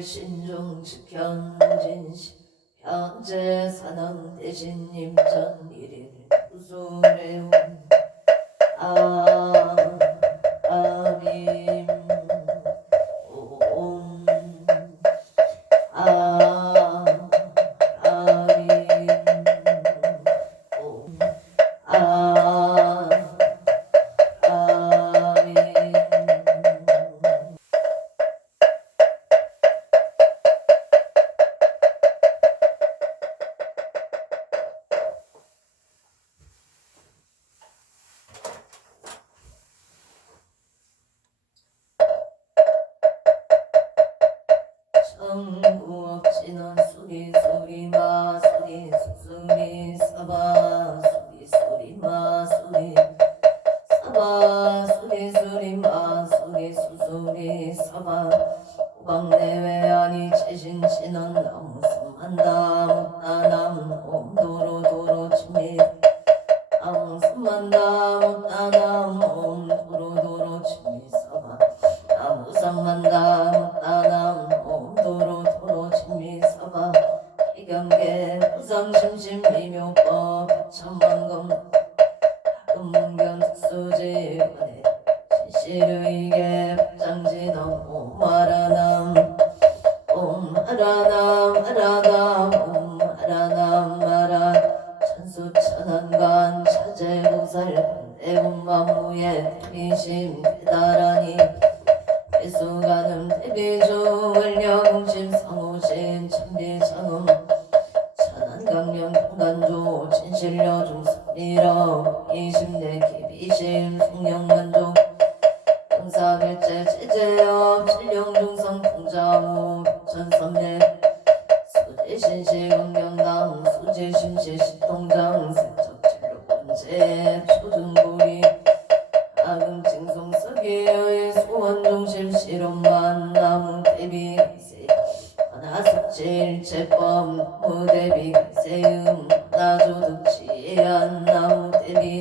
신중 직현진시 현재사능 대신 임전 일일 우수레움 아민 옴 아민 옴 청구억지는 수리 수리마 수리 수수리 사바 수리 수리마 수리 사바 수리 수리마 수리 수수리 사바 호박내외 아니 최신치는 나무 숨만다 못다나무 옴도로 도로 침미 나무 숨만다 못다나무 옴도로 도로 침미 사바 나무 삼만다 못다나무 도로 도로 진미사바 기경계 부삼심심 미묘법 천만금 금문경 특수지원에 신시르이계 박장지넘 옴하라남 옴하라남 하라남 옴하라남 마라 천수천안간 차제고살 대운만무예 대비심 대다라니 대수가는 대비주 원령심 성우신 천비창음 천안강령 통간조 진실여중 삼리러 이심내 기비심 송영만족 영사결제 제재업 칠령중성 통자우 천선내 수지신시 영명당 수지심시 시통장 세척진로본제 초등고리 아금징송 서기의 소원중심 실험만 나무 대비 세 하나숙질 제법 무대비 세음 하나조득치한 나무 대비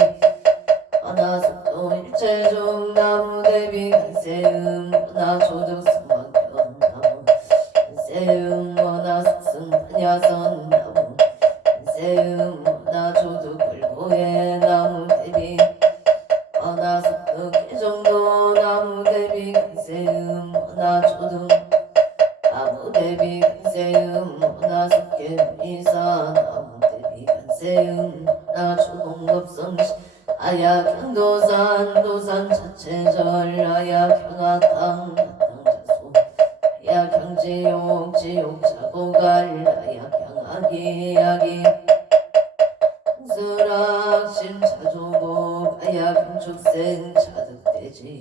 하나숙도 일체중 나무 대비 세음 하나조득 승만견 나무 세음 하나숙승 한야선 나무 세음 하나조득 불고의 나무 대비 하나숙득 개정도 나무 대비 세음 하나조득 나무 대비 간세음 하나숙계 미사 나무 대비 간세음 하나초동급성시 아야경도산 도산 자체절 아야경아탕 가탕자소 아야경지욕 지욕자고갈 아야경아기 아기 수락심 자조복 아야경축생 자득대지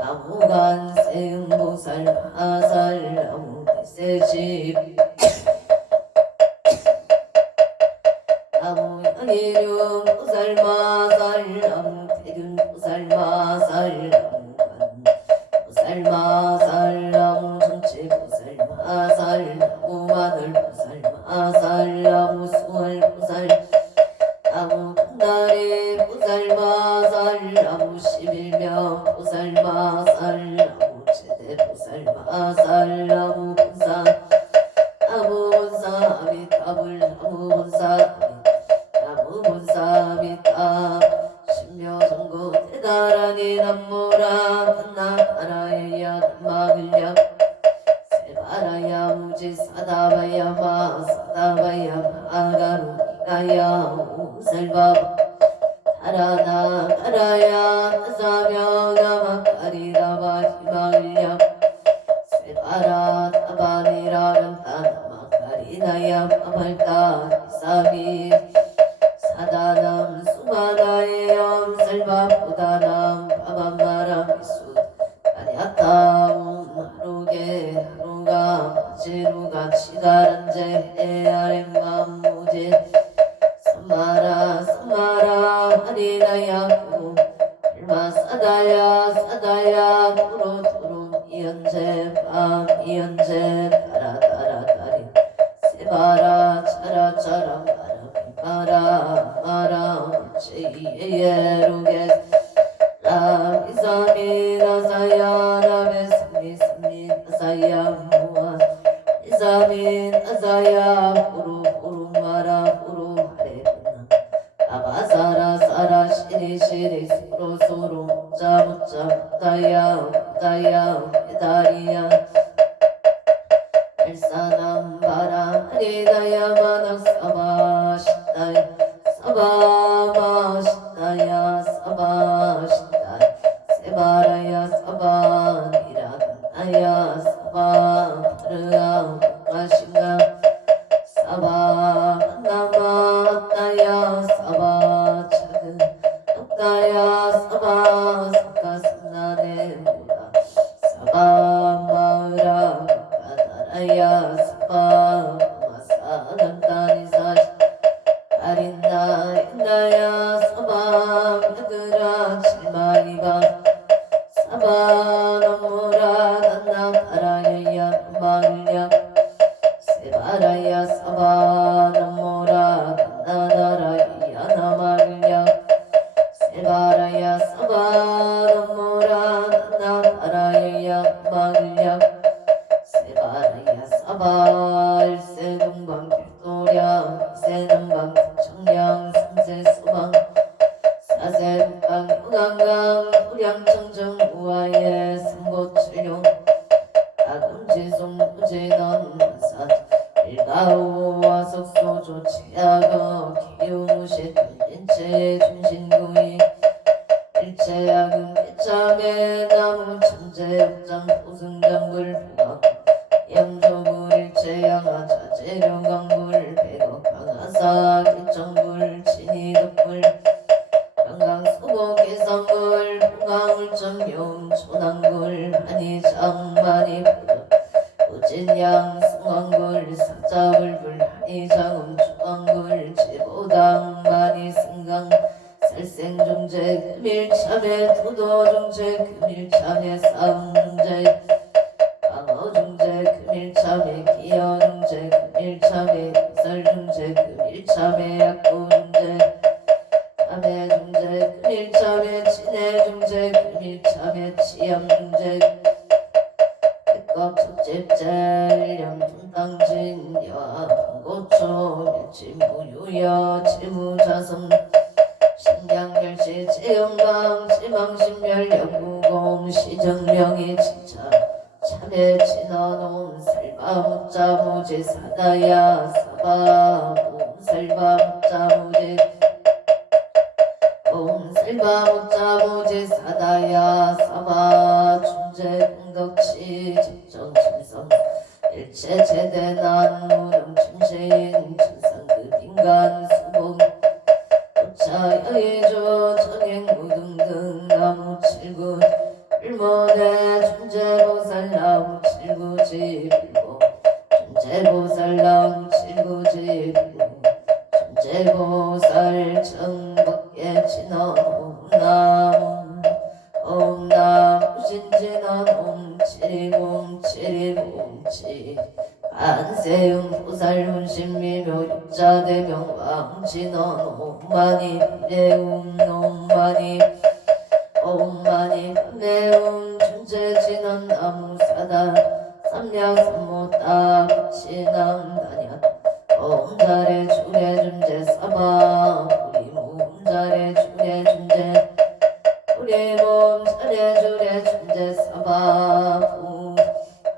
나무간 세음보살 마살 나무 대세집 나무 양이륜 보살 마살 나무 대륜 보살 마살 나무간 보살 마살 나무 정치 보살 마살 나무 마늘 보살 마살 나무 수월 보살 나무 큰다리 보살 마살 나무 11명 보살 마살 나무 제대 보살 마살 나무 본사 나무 본사 아미타불 나무 본사 나무 본사 아미타 신묘정구 대다라니 남모라 한나라에야 남마글량 세바라야 무지 사다바야 마 사다바야 마가루 이가야 오살바 가라나 가라야 사명 나마카리라바 희망을량 세바라 타바니라면 타나마카리나야 파말타 이사비 사다남 수마나의 염살바 보다남 파밤마라 미수 아냐타움 하루게 하루가 마지루가 치가란제 해아렘감 무지 삼마라 삼마라 하리나야구 얼마 사다야 사다야 도로 도로 이연제 밤 이연제 따라 따라 따리 세바라 차라 차라 마라 마라 제이에루게 라미사미 나사야 라베스미 스미 나사야 무아 시리야 시리 서로 묻자 다야 배다리야 일사남 바람 아리다야 바닥 사바마시다야 사바시다 세바라야 사바니라다야 사바르아 마신가 사바나마다야 사바차그 다야 사바 사카스나네보다 사바마으라 가다라야 사바마사단다니사시 아린다 인다야 사바메드라 칠마리바 사바나무라 단나파라야야 마을야 세바라야 사바나무라 단나다라야 나마을야 세바라야 사바나무라 단나파라야야 마을야 세바라야 사바 일세동방 길도랴 이세남방 청량 삼세소방 사세북방 후강강 도량청정 우아예 삼보칠룡 아금지송 우지넌사 일가오와 석소조 치아거 기우무시 인체 중신구이 일체야금 일참에 나무 천재역장 보승장불 부각 양조불 일체양아 자재령강불 백억 강하사 기정불 진이덕불 강강수복 기상불 풍강울점용 초당불 한이장만이 우진양 승왕불 사자불불 한이장음 중왕불 지보당 만이 승강 살생중재 금일참에 도도중재 금일참에 싸움중재 방어중재 금일참에 기여중재 금일참에 설중재 금일참에 약고중재 참해중재 금일참에 친해중재 금일참에 치암중재 백각척집재 일량분당진야 고초 밀치무유야 치무자성 신장결시 지영방 지방신멸 영구공 시정령이 진짜 참에 진화놈 살바무자무지 사다야 사바옴 살바무자무지 옴 살바무자무지 사다야 사바 중재 공덕치 적정침성 일체 제대난 무령 침세인 천상급 인간 수봉 자여의조 천행무등등 나무칠구 일본의 존재보살 나무칠구지불고 존재보살 나무칠구지불고 존재보살 정법계 진원 옴나무 옴나무 신진원 옴칠이옴 칠이옴치 안세음 보살훈신미묘 육자대명 왕진원 옴마니 비례움 옴마니 옴마니 판매음 존재진원 나무사다 삼약삼모따 신앙다냐 옴자래 주례준재 사바 우리몸 자래 주례준재 우리몸 자래 주례준재 사바 부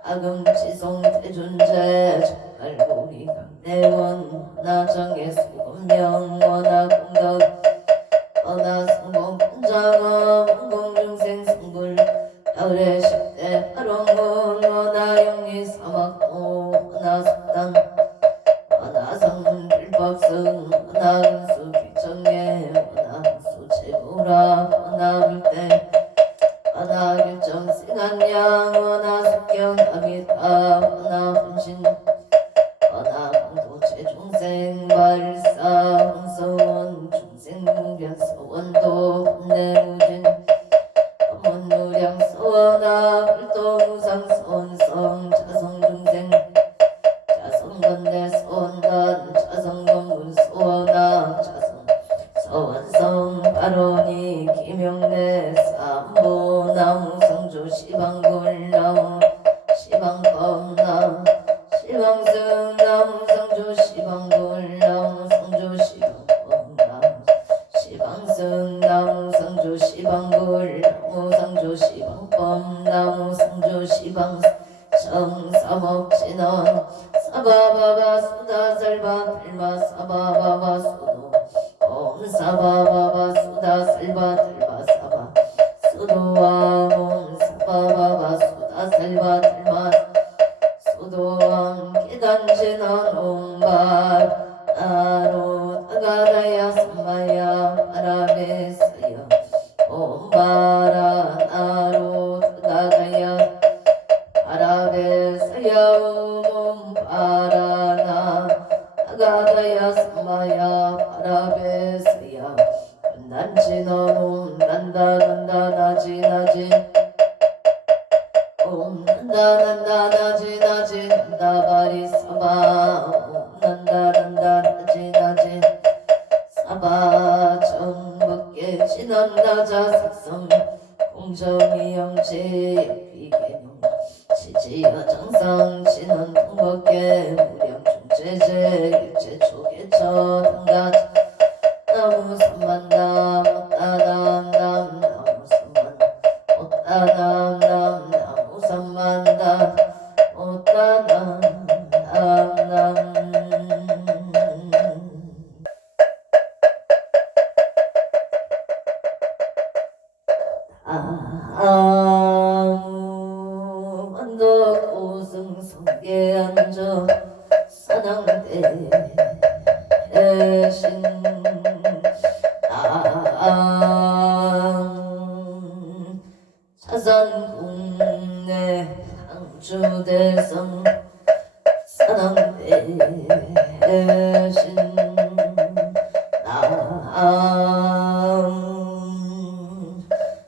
아금지송 대존재 정말보리 강대원 나정의 수건명 원하공덕 원하성공 분장어 공중생 성불 열애 십대 발원군 원하영리 사막도 원하석당 원하성문 불법승 원하은수 귀정예 원하은수 제보라 원하불대 원하규정 생한양 원하석경 아미타 원하훈신 원하공도체 중생 발사 혼서원 중생공변 서원도 혼내무진 원무량 서원아 불도무상 서원성 자성중생 자성건대 서원단 자성건군 서원아 자성 서원성 발언이 김영래 삼보 나무성조 시방굴 나무 시방법 나무 시방승 나무성조 시방굴 나무성조 시방법 나무 시방승 나무 상조 시방불 나무 상조 시방범 나무 상조 시방 정사먹진원 사바바바 수다 살바 들마 사바바바 수도 옴 사바바바 수다 살바 들마 사바 수도암 사바바바 수다 살바 들마 수도암 계단진원 옴바 나로 타가다야 삼마야 바라베서여 옴바라 나로 타가다야 바라베서여 옴바라나 타가다야 삼마야 바라베서여 난지너옴 난다 난다 나지 나지 옴 난다 난다 나지 나지 난다 바리 사바 옴 난다 난다 나지 나지 사바 정법계 진원나자 색성 공정이 영지 역비개명 지지여 정상 진원 통법계 무령 중제제 일제 초계처 당가 나무 삼만남 못다남남 나무 삼만 못다남남 나무 삼만남 못다남남 아무 만덕 오승 성계 앉아 사당대 대신 차산 국내 항주대성 사당대 대신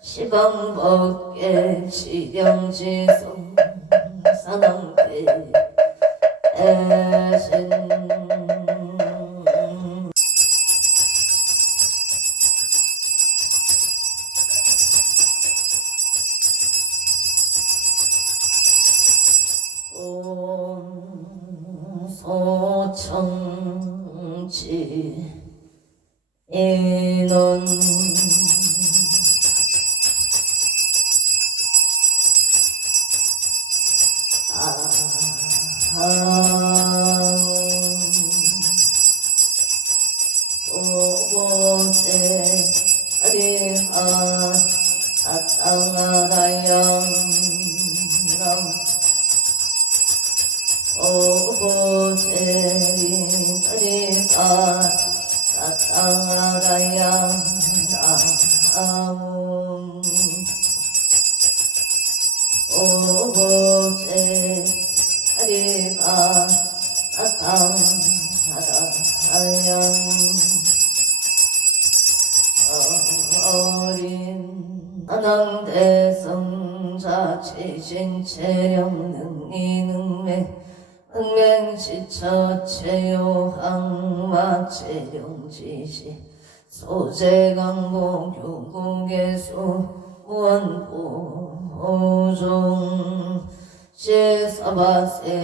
시방법계 지경지성 사당대 대신 소청지 인원 오보제 아리하 아땅아다양 오보제리 아리하 아땅아다양 나무 오보제 아리하 아땅아다양 어린 안왕대성자 최신체령 능리능매 흥맹지처 체요항마 체령지시 소재강복 유국예수 원보종 시사바세계차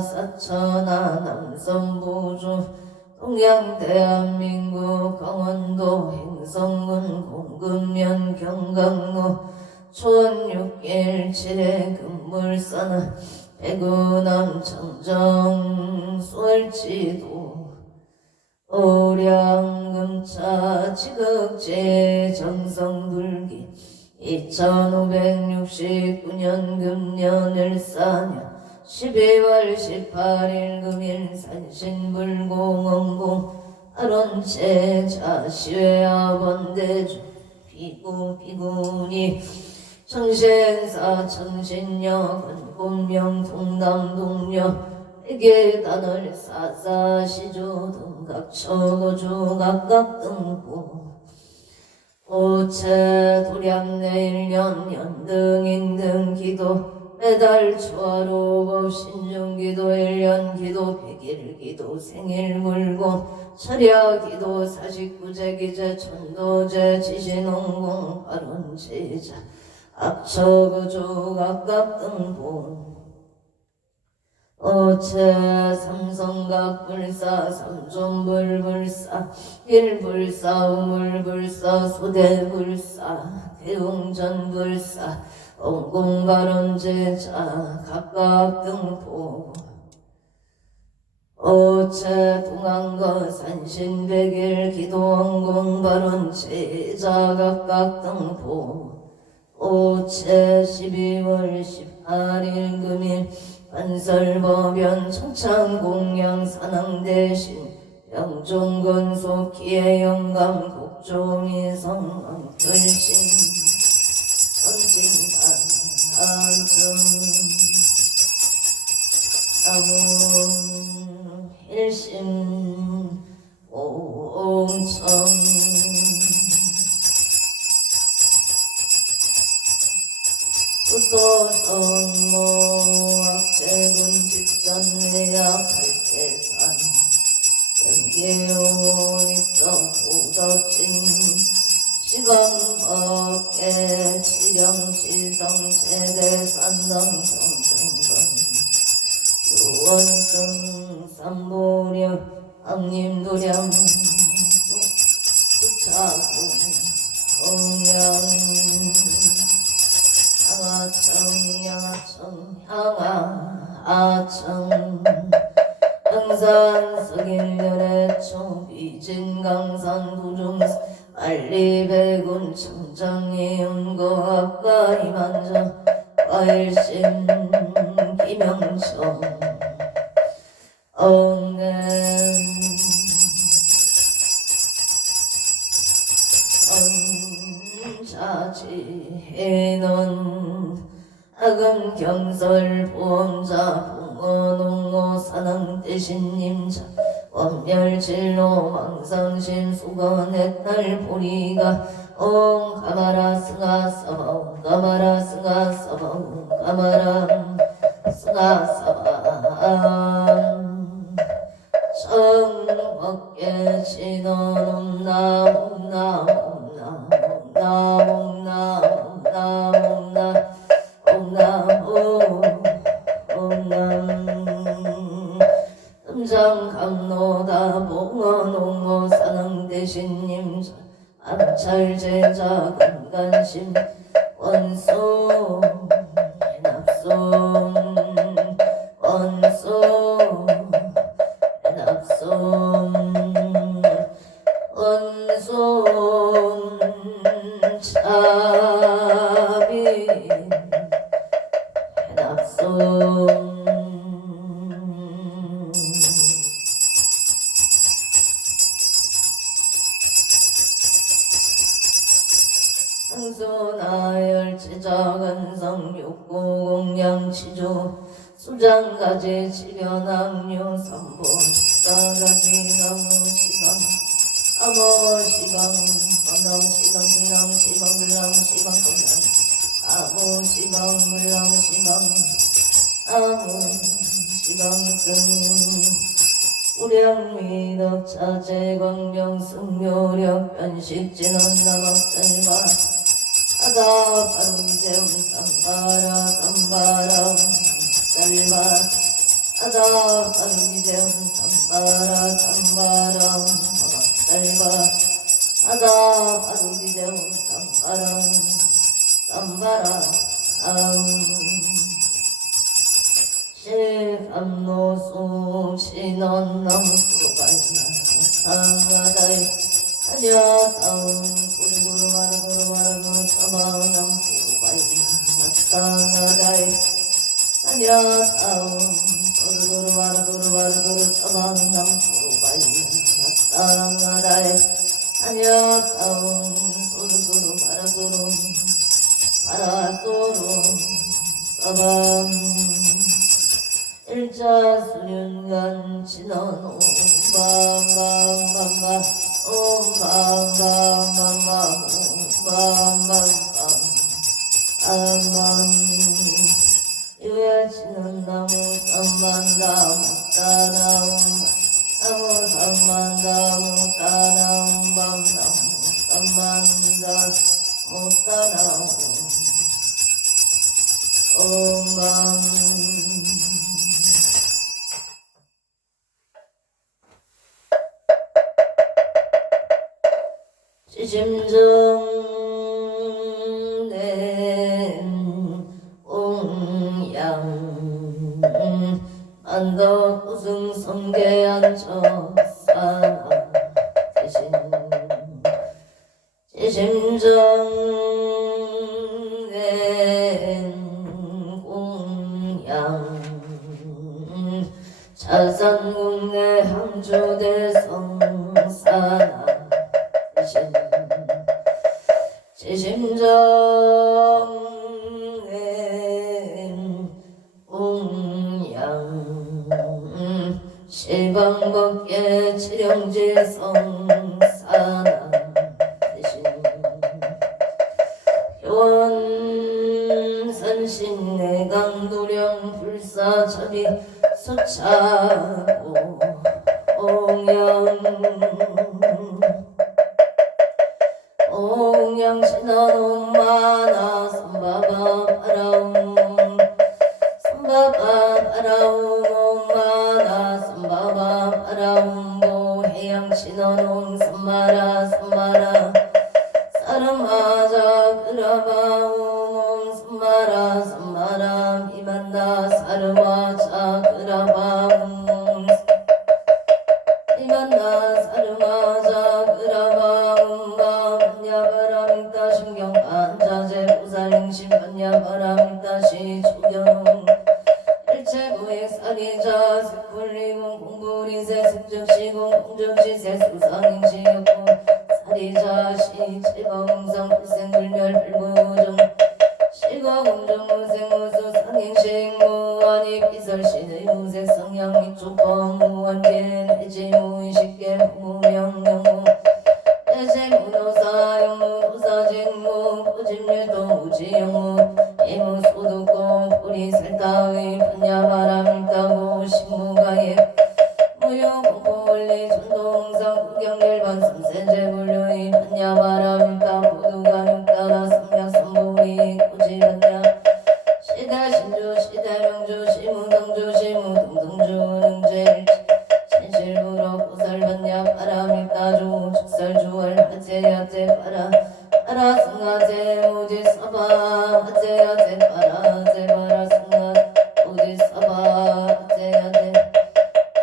사천하 남선부주 동양대한민국 강원도 행성군 공급면 경강로 촌6일 7회 금물산하 대구남 청정 솔지도 오량금차 지극제 정성불기 2569년 금년 일사년 12월 18일 금일 산신불공원공 아론체 자시회아번대주 비구비구니 청신사 청신여 권본명 동남동녀 회계단을 사사시조 등각처고주 각각등부 오체 도량내일년 연등인등 기도 매달 초하루고 신중기도 1년 기도 100일 기도 생일 물고 철야 기도 49제 기제 천도제 지신홍공 발원제자 악처구조 각각등본 어체 삼성각불사 삼존불불사 일불사 우물불사 소대불사 대웅전불사 원공발원제자 각각 등포 어체 동안거 산신백일 기도원공발원제자 각각 등포 어체 12월 18일 금일 반설법연 청창공양 산왕대신 영종건속 기해영감 국조미성 결신 선진반점 나무 일심 옹청 수도성모 악재군 직전외야 팔태산 연계온익성 도덕진 시방법계 지경지성 최대산당 경중건 요원승 삼보령 악림도량 수차공 홍양 양아청 양아청 향아청 양산 서길열애청 비진강산 부중사 알리배군 청정이운거 앞가이만정 과일심 김영청 엉냄 자지해넌 악음 경설 보험자 붕어농어 산왕대신님자 원멸진로 망상심 수건의날 보리가 옹 가마라 승아 서바 옹 가마라 승아 서바 옹 가마라 승아 서바 청먹게 진원옴나 옴나 옴나 옴나 옴나 옴나 옴나 옴나 금장강로다 봉어농어 산왕대신님 암찰제자 건간심 원소 납솜 원소 납솜 원손 차비 납솜 상소나열체자근성 육고공양치조 수장가지 지변악류 삼보 사가지 나무시방 아모시방 번남시방 불남시방 불남시방 번남 아모시방 불남시방 아모시방승 우량미덕 자재광명 승묘력 변식진원 남학살바 아가 바로 이제음 삼바라 삼바라 살바 아가 바로 이제음 삼바라 삼바라 살바 아가 바로 이제음 삼바라 삼바라 실감노수 신원남수로가이나 상가다이 하냐다운 구리구루 마르구루 마르구루 처마남수로가이나 상가다이 하냐다운 구리구루 마르구루 마르구루 처마남수로가이나 상가다이 하냐다운 구리구루 마르구루 마라소로 서밤 일자수년간 지나노 밤밤밤밤 옴밤밤밤밤밤 옴밤밤밤 암밤 유해지는 나무 삼만다무 따나움 나무 삼만다무 따나움 밤나무 삼만다무 따나움 옴밤 옹양 안덕 우승 성계한 저사나 대신 제심정된 공양 자산국내 항주대성사나 대신 제심정된 공양 실방법계 칠영질성사나 대신 효원선신 내강도령 불사첩이 수차고 옹양 신원엄마나 선바바 파라움 엄마나 선바바 파라움보 해양 신원엄 선마라 사름하자 그라바움 선마라 미만나 사름하자 그라바움 미만나 사름하자 그라바움 반야바람있다 신경 안자제 우사행심 반야바람있다 시초경 일체구액 사기자 색불리공 공불이세 색적시공 공적시세 수상행시였고 사리자 시칠거공성 불생불멸 불무정 시거공정무생무수 상행시행무아니 비설신의 무색 성향 이쪽범무원계 내지무의식계 무명명무 내지무노사 영무노사직무 고집률도 무지영무 이무소득고 뿌리살따위 반야바람일따고 식무가예 무효공포원리 전동상 구경열반 삼세제불류이 반야바람일따 보두가육따라 삼약삼보리 고지반야 시대신주 시대명주 시무등주 시무등등주 능제 진실부러 고살반야 바람일따주 축살주월 하제야제 파라 승하제 오지 사바 하제야제 파라제 바라 승하 오지 사바 하제야제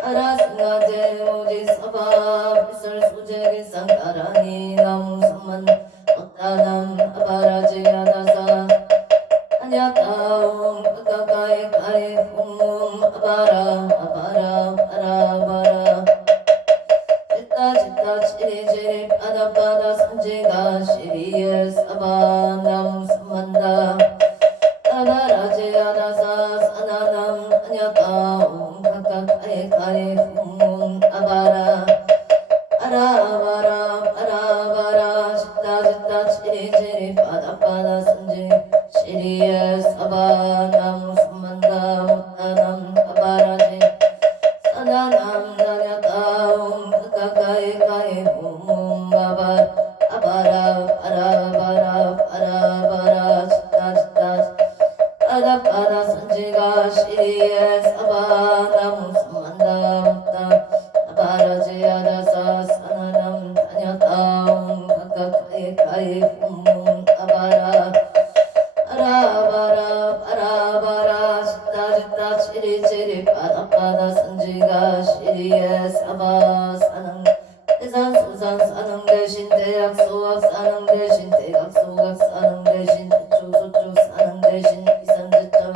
파라 승하제 오지 사바 불설 소재기 쌍따라니 나무 성만 어따남 아바라제야다사 아냐따움 가까이 홈몸 아바라 짓다 치리치리 바다 산지가 시리에 사바남 삼만다 아바라제야다사 사나남 아냐따움 가까이 홈몸 아바라 짓다 치리치리 바다 산지 시리에 사바남 삼만다 못다남 아바라제 사나남 나냐따움 가까이 홈몸 아바라 짓다 바다 산지가 시리에 사바남 삼만다 못다 아바라제야다사 사나남 다냐따움 가까이 홈몸 아바라 짓다 치리치리 바다 산지가 시리에 사바 사능 대산 소산 사능 대신 대학 소학 사능 대신 대각 소각 사능 대신 대초 소초 사능 대신 이산지점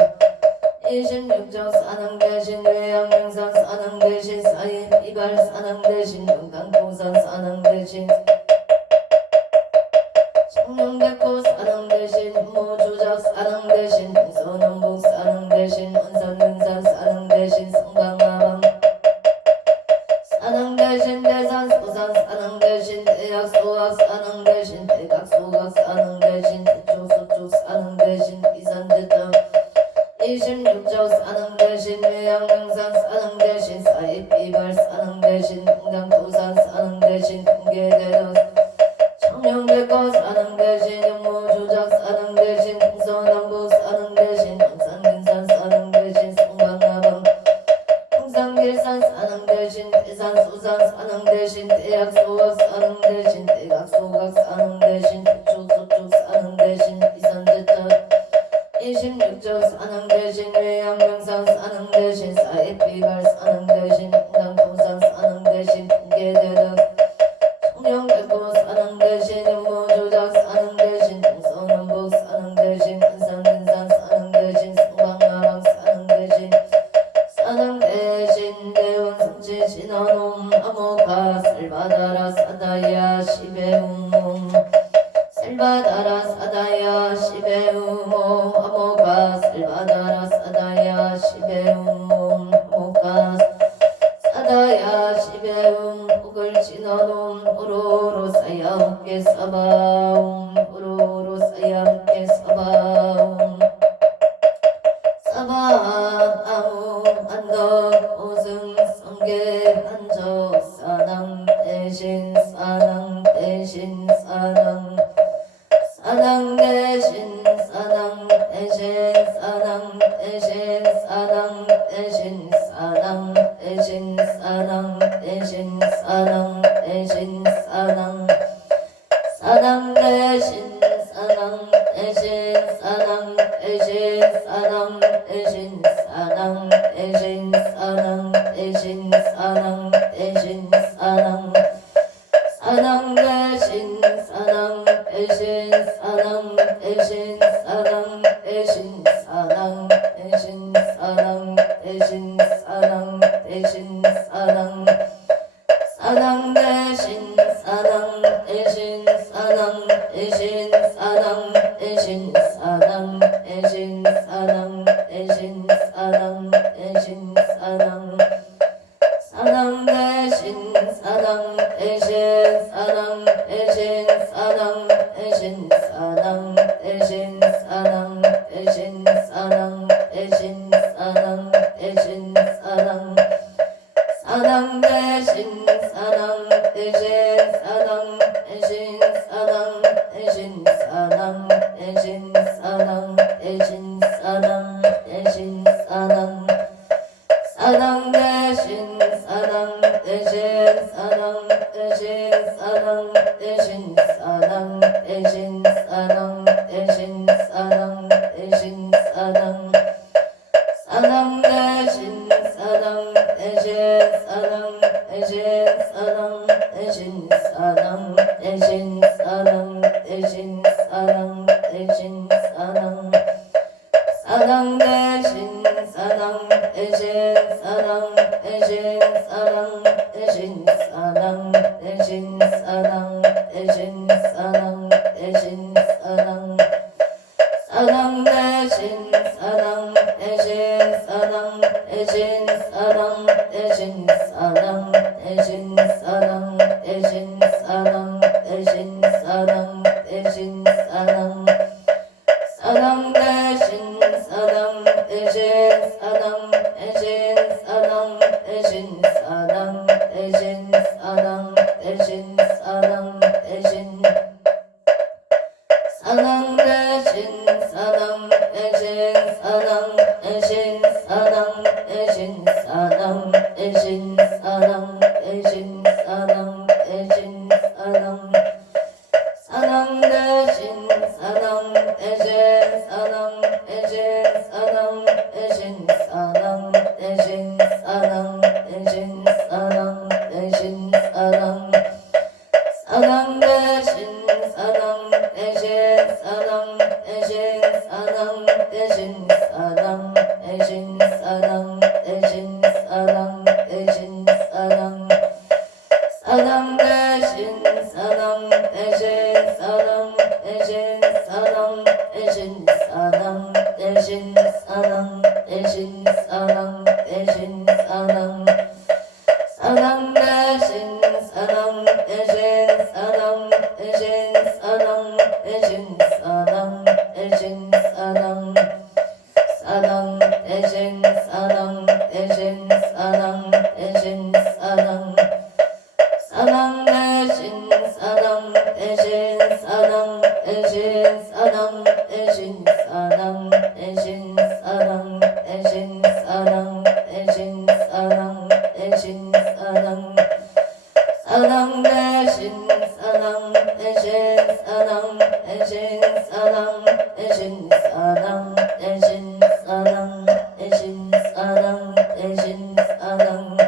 26정 사능 대신 외양명산 사능 대신 사인 이발 사능 대신 용당공산 사능 대신 청룡백호 사능 대신 모주작 사능 대신 동서남북 사능 대신 원산능산 사능 대신 성방마방 사능 대신 대산 소산 사능 대신 대학 소학 사능 대신 대각 소각 사능 대신 대초 소초 사능 대신 이산지점 26조 사능 대신 외양명산 사능 대신 사입 이발 사능 대신 동당도산 사능 대신 공개대도 청룡백호 사능 대신 영모주작 사능 대신 동서남북 사능 대신 원산능산 사능 대신 성방나방 동상길산 사능 대신 대산 소산 사능 대신 대약 소각 사능 대신 대각 소각 사능 대신 대신 대초소초 사능 대신 이산제터 26조 사능 대신 외양명상 사능 대신 사회비발 사능 대신 인간통상 사능 대신 인계대덕 청룡백고 사능 대신 음모조작 사능 대신 동서남북 사능 대신 안산인산 사능 대신 성방마방 사능 대신 사능 대신 대원성치 신원옴 아모가 살바다라 사다야 시베움옴 살바다라 사다야 시베움옴 아모가 살바다라 사다야 시베움옴 아모가 사다야 시베움 혹을 진원옴 오로로 사야함께 사바옴 오로로 사야함께 사바옴 사바한 아무 안덕 오승 성계 한조 사낭 대신 사낭 대신 사낭 사낭 대신 사낭 대신 사낭 대신 사낭 대신 사낭 대신 사낭 대신 사낭 대신 사낭 사낭 대신 사낭 대신 사낭 대신 사낭 대신 사낭 대신 사낭 대신 사낭 대신 사낭 사낭 대신 사낭 대신 사낭 대신 사낭 대신 사낭 대신 사낭 대신 사낭 대신 사낭 사낭 대신 사낭 대신 사낭 대신 사낭 대신 사낭 대신 사낭 대신 사낭 대신 사낭 사낭 대신 사낭 대신 사낭 대신 사낭 대신 사낭 대신 사낭 대신 사낭 대신 사낭 대신 사낭 사낭 대신 사낭 대신 사낭 대신 사낭 대신 사낭 대신 사낭 대신 사낭 대신 사낭 사낭 대신 사낭 대신 사낭 대신 사낭 대신 사낭 대신 사낭 대신 사낭 대신 사낭 사낭 대신 사낭 대신 사낭 대신 사낭 대신 사낭 대신 사낭 대신 사낭 대신 사낭 사낭 대신 사낭 대신 사낭 대신 사낭 대신 사낭 대신 사낭 대신 사낭 대신 사낭 사낭 대신 사낭 대신 사낭 대신 사낭 대신 사낭 대신 사낭 대신 사낭 대신 사낭 대신 사낭 사낭 대신 사낭 대신 사낭 대신 사낭 대신 사낭 대신 사낭 대신 사낭 대신 사낭 대신 사낭 대신 사낭 대신 사낭 대신 사낭 대신 사낭 대신 사낭 대신 사낭 사낭 대신 사낭 대신 사낭 대신 사낭 대신 사낭 대신 사낭 대신 사낭 대신 사낭 사낭 대신 사낭 대신 사낭 대신 사낭 대신 사낭 대신 사낭 대신 사낭 대신 사낭 사낭 대신 사낭 대신 사낭 대신 사낭 대신 사낭 대신 사낭 대신 사낭 대신 사낭 사낭 대신 사낭 대신 사낭 대신 사낭 대신 사낭 대신 사낭 사낭 대신 사낭 대신 사낭 대신 사낭 사낭 대신 사낭 대신 사낭 대신 사낭 대신 사낭 대신 사낭 대신 사낭 대신 사낭 대신 사낭 사낭 대신 사낭 대신 사낭 애신사랑 애신사랑 애신사랑 애신사랑 애신사랑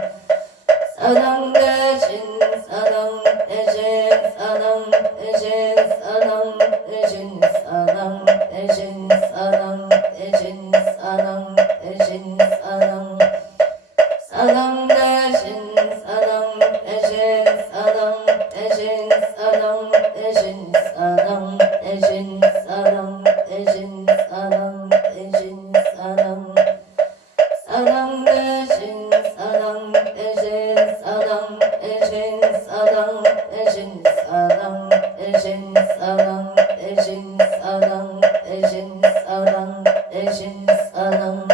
사랑 대신 사랑 대신 사랑 대신 사랑 대신 사랑 대신 사랑 대신 사랑 대신 사랑 사랑 대신 사랑 대신 사랑 대신 사랑 대신 사랑 대신 사랑 대신 사랑 대신 사랑 사랑 대신 사랑 대신 사랑 대신 사랑 대신 사랑 대신 사랑 대신 사랑 대신 사랑 대신 사랑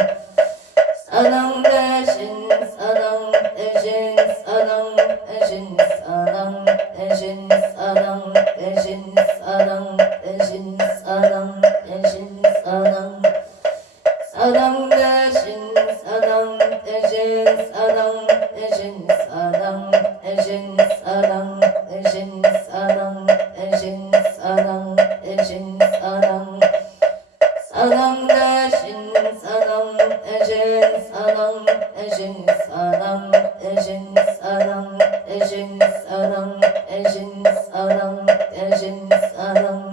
사랑 대신 사랑 대신 사랑 대신 사랑 대신 사랑 대신 사랑 대신 사랑 대신 사랑 사랑 대신 사랑 대신 사랑 대신 사랑 대신 사랑 대신 사랑 대신 사랑 대신 사랑 사랑 대신 사랑 대신 사랑 대신 사랑 대신 사랑 대신 사랑 대신 사랑 대신 사랑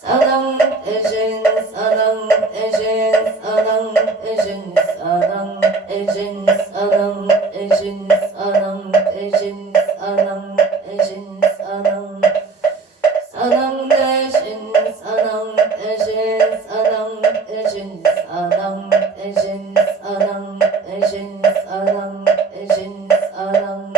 사랑 대신 사랑 대신 사랑 대신 사랑 대신 사랑 대신 사랑 대신 사랑 대신 사랑 사랑 대신 사랑 대신 사랑 대신 사랑 대신 사랑 대신 사랑 대신 사랑 대신 사랑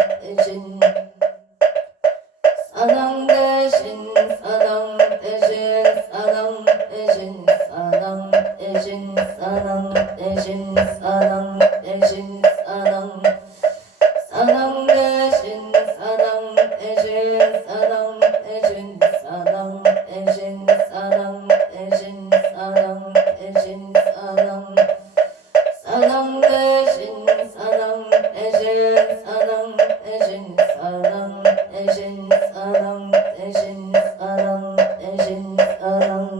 대신 사랑 대신 사랑 대신 사랑 대신 사랑 대신 사랑 대신 사랑 사랑 대신 사랑 대신 사랑 대신 사랑 대신 사랑 대신 사랑 대신 사랑 사랑 대신 사랑 대신 사랑 대신 사랑 대신 사랑 대신 사랑 대신 사랑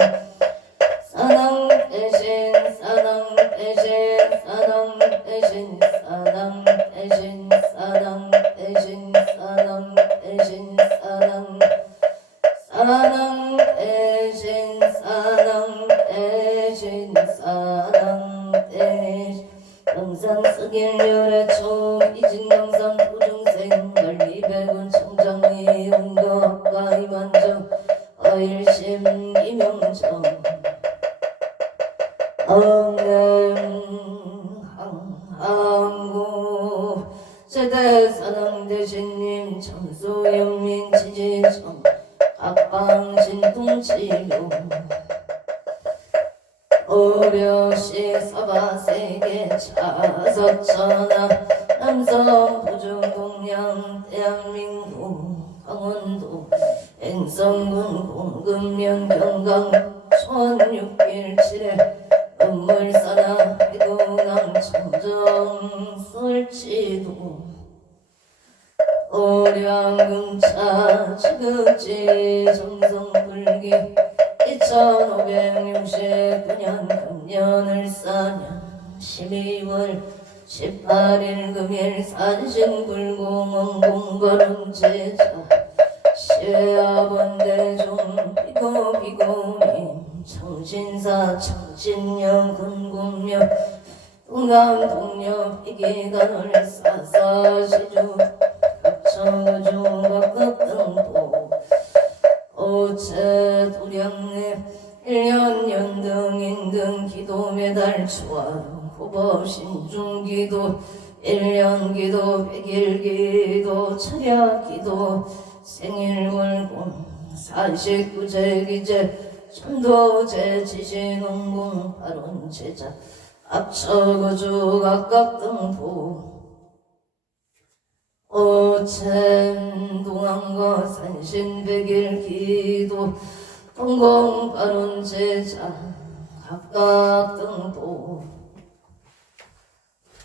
사랑 대신 사랑 대신 사랑 대신 사랑 대신 사랑 대신 사랑 대신 사랑 사랑 대신 사랑 대신 사랑 대신 영상 쓰길 열애 처음 잊은 영상 도중생 갈비백은 청장리 온도 가이 만정 어일심 이명정 항구 세대사랑 대신님 청소연민 지지청 각방신 동치료 어려시 서바세계 차석천하 남성 부주동양 대한민국 강원도 행성군 공금면 경강 1617에 음물사나 해군항 청정 설치도 어량금차 지극지 정성불기 2569년 금년을 사년 12월 18일 금일 산신불공원 공거름 제자 시아번대종 비고비고님 청신사 청신령 근공명 동감동녀 비기단을 사사시주 각천우주 각각등도 오체 도량내 1년 연등 인등 기도 매달 추하루 호법 신중기도 1년 기도 100일 기도 철야 기도 생일월공 49제 기제 천도제 지신홍공 발원제자 앞처거주 각각등도 오천 동안과 산신백일 기도 공공발원제자 각각등도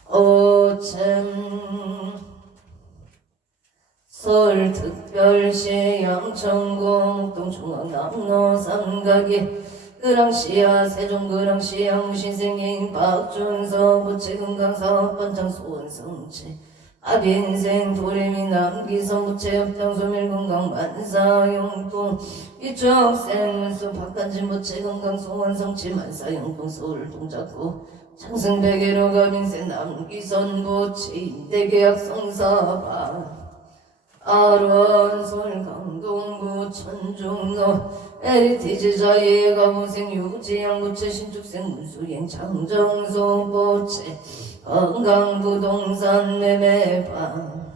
오천 서울특별시 양천구 목동중앙남로 삼각이 그랑시야 세종그랑시야 무신생인 박준서 부채금강사업 번창 소원성체 아빈생 도레미 남기성 부채협장소 밀건강 만사용동 이쪽생 문수 박한진 부채금강 소원성체 만사용동 서울동작구 장승백예로 가빈생 남기선 부채 임대계약 성사바 아론솔 강동구 천중로 에리티지 자예 가무생 유지양 부채 신축생 문수행 장정소 부채 건강부동산 매매방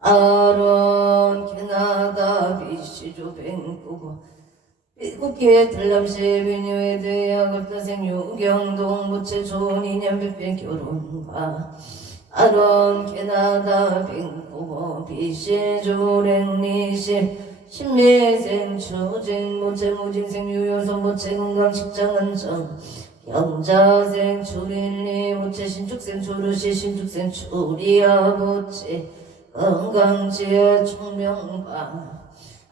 아론 캐나다 비시조 뱅쿠버 미국계 들람시 비뉴에 대야 급다생 유경동 부채 좋은 인연 뵙배 결혼과 아론 캐나다 빙쿠버 비시조 랭리시 신미생 추진 부채 무진생 유효선 부채 건강 직장 안정 영자생 추린리 부채 신축생 추르시 신축생 추리아 부채 건강지혜 총명바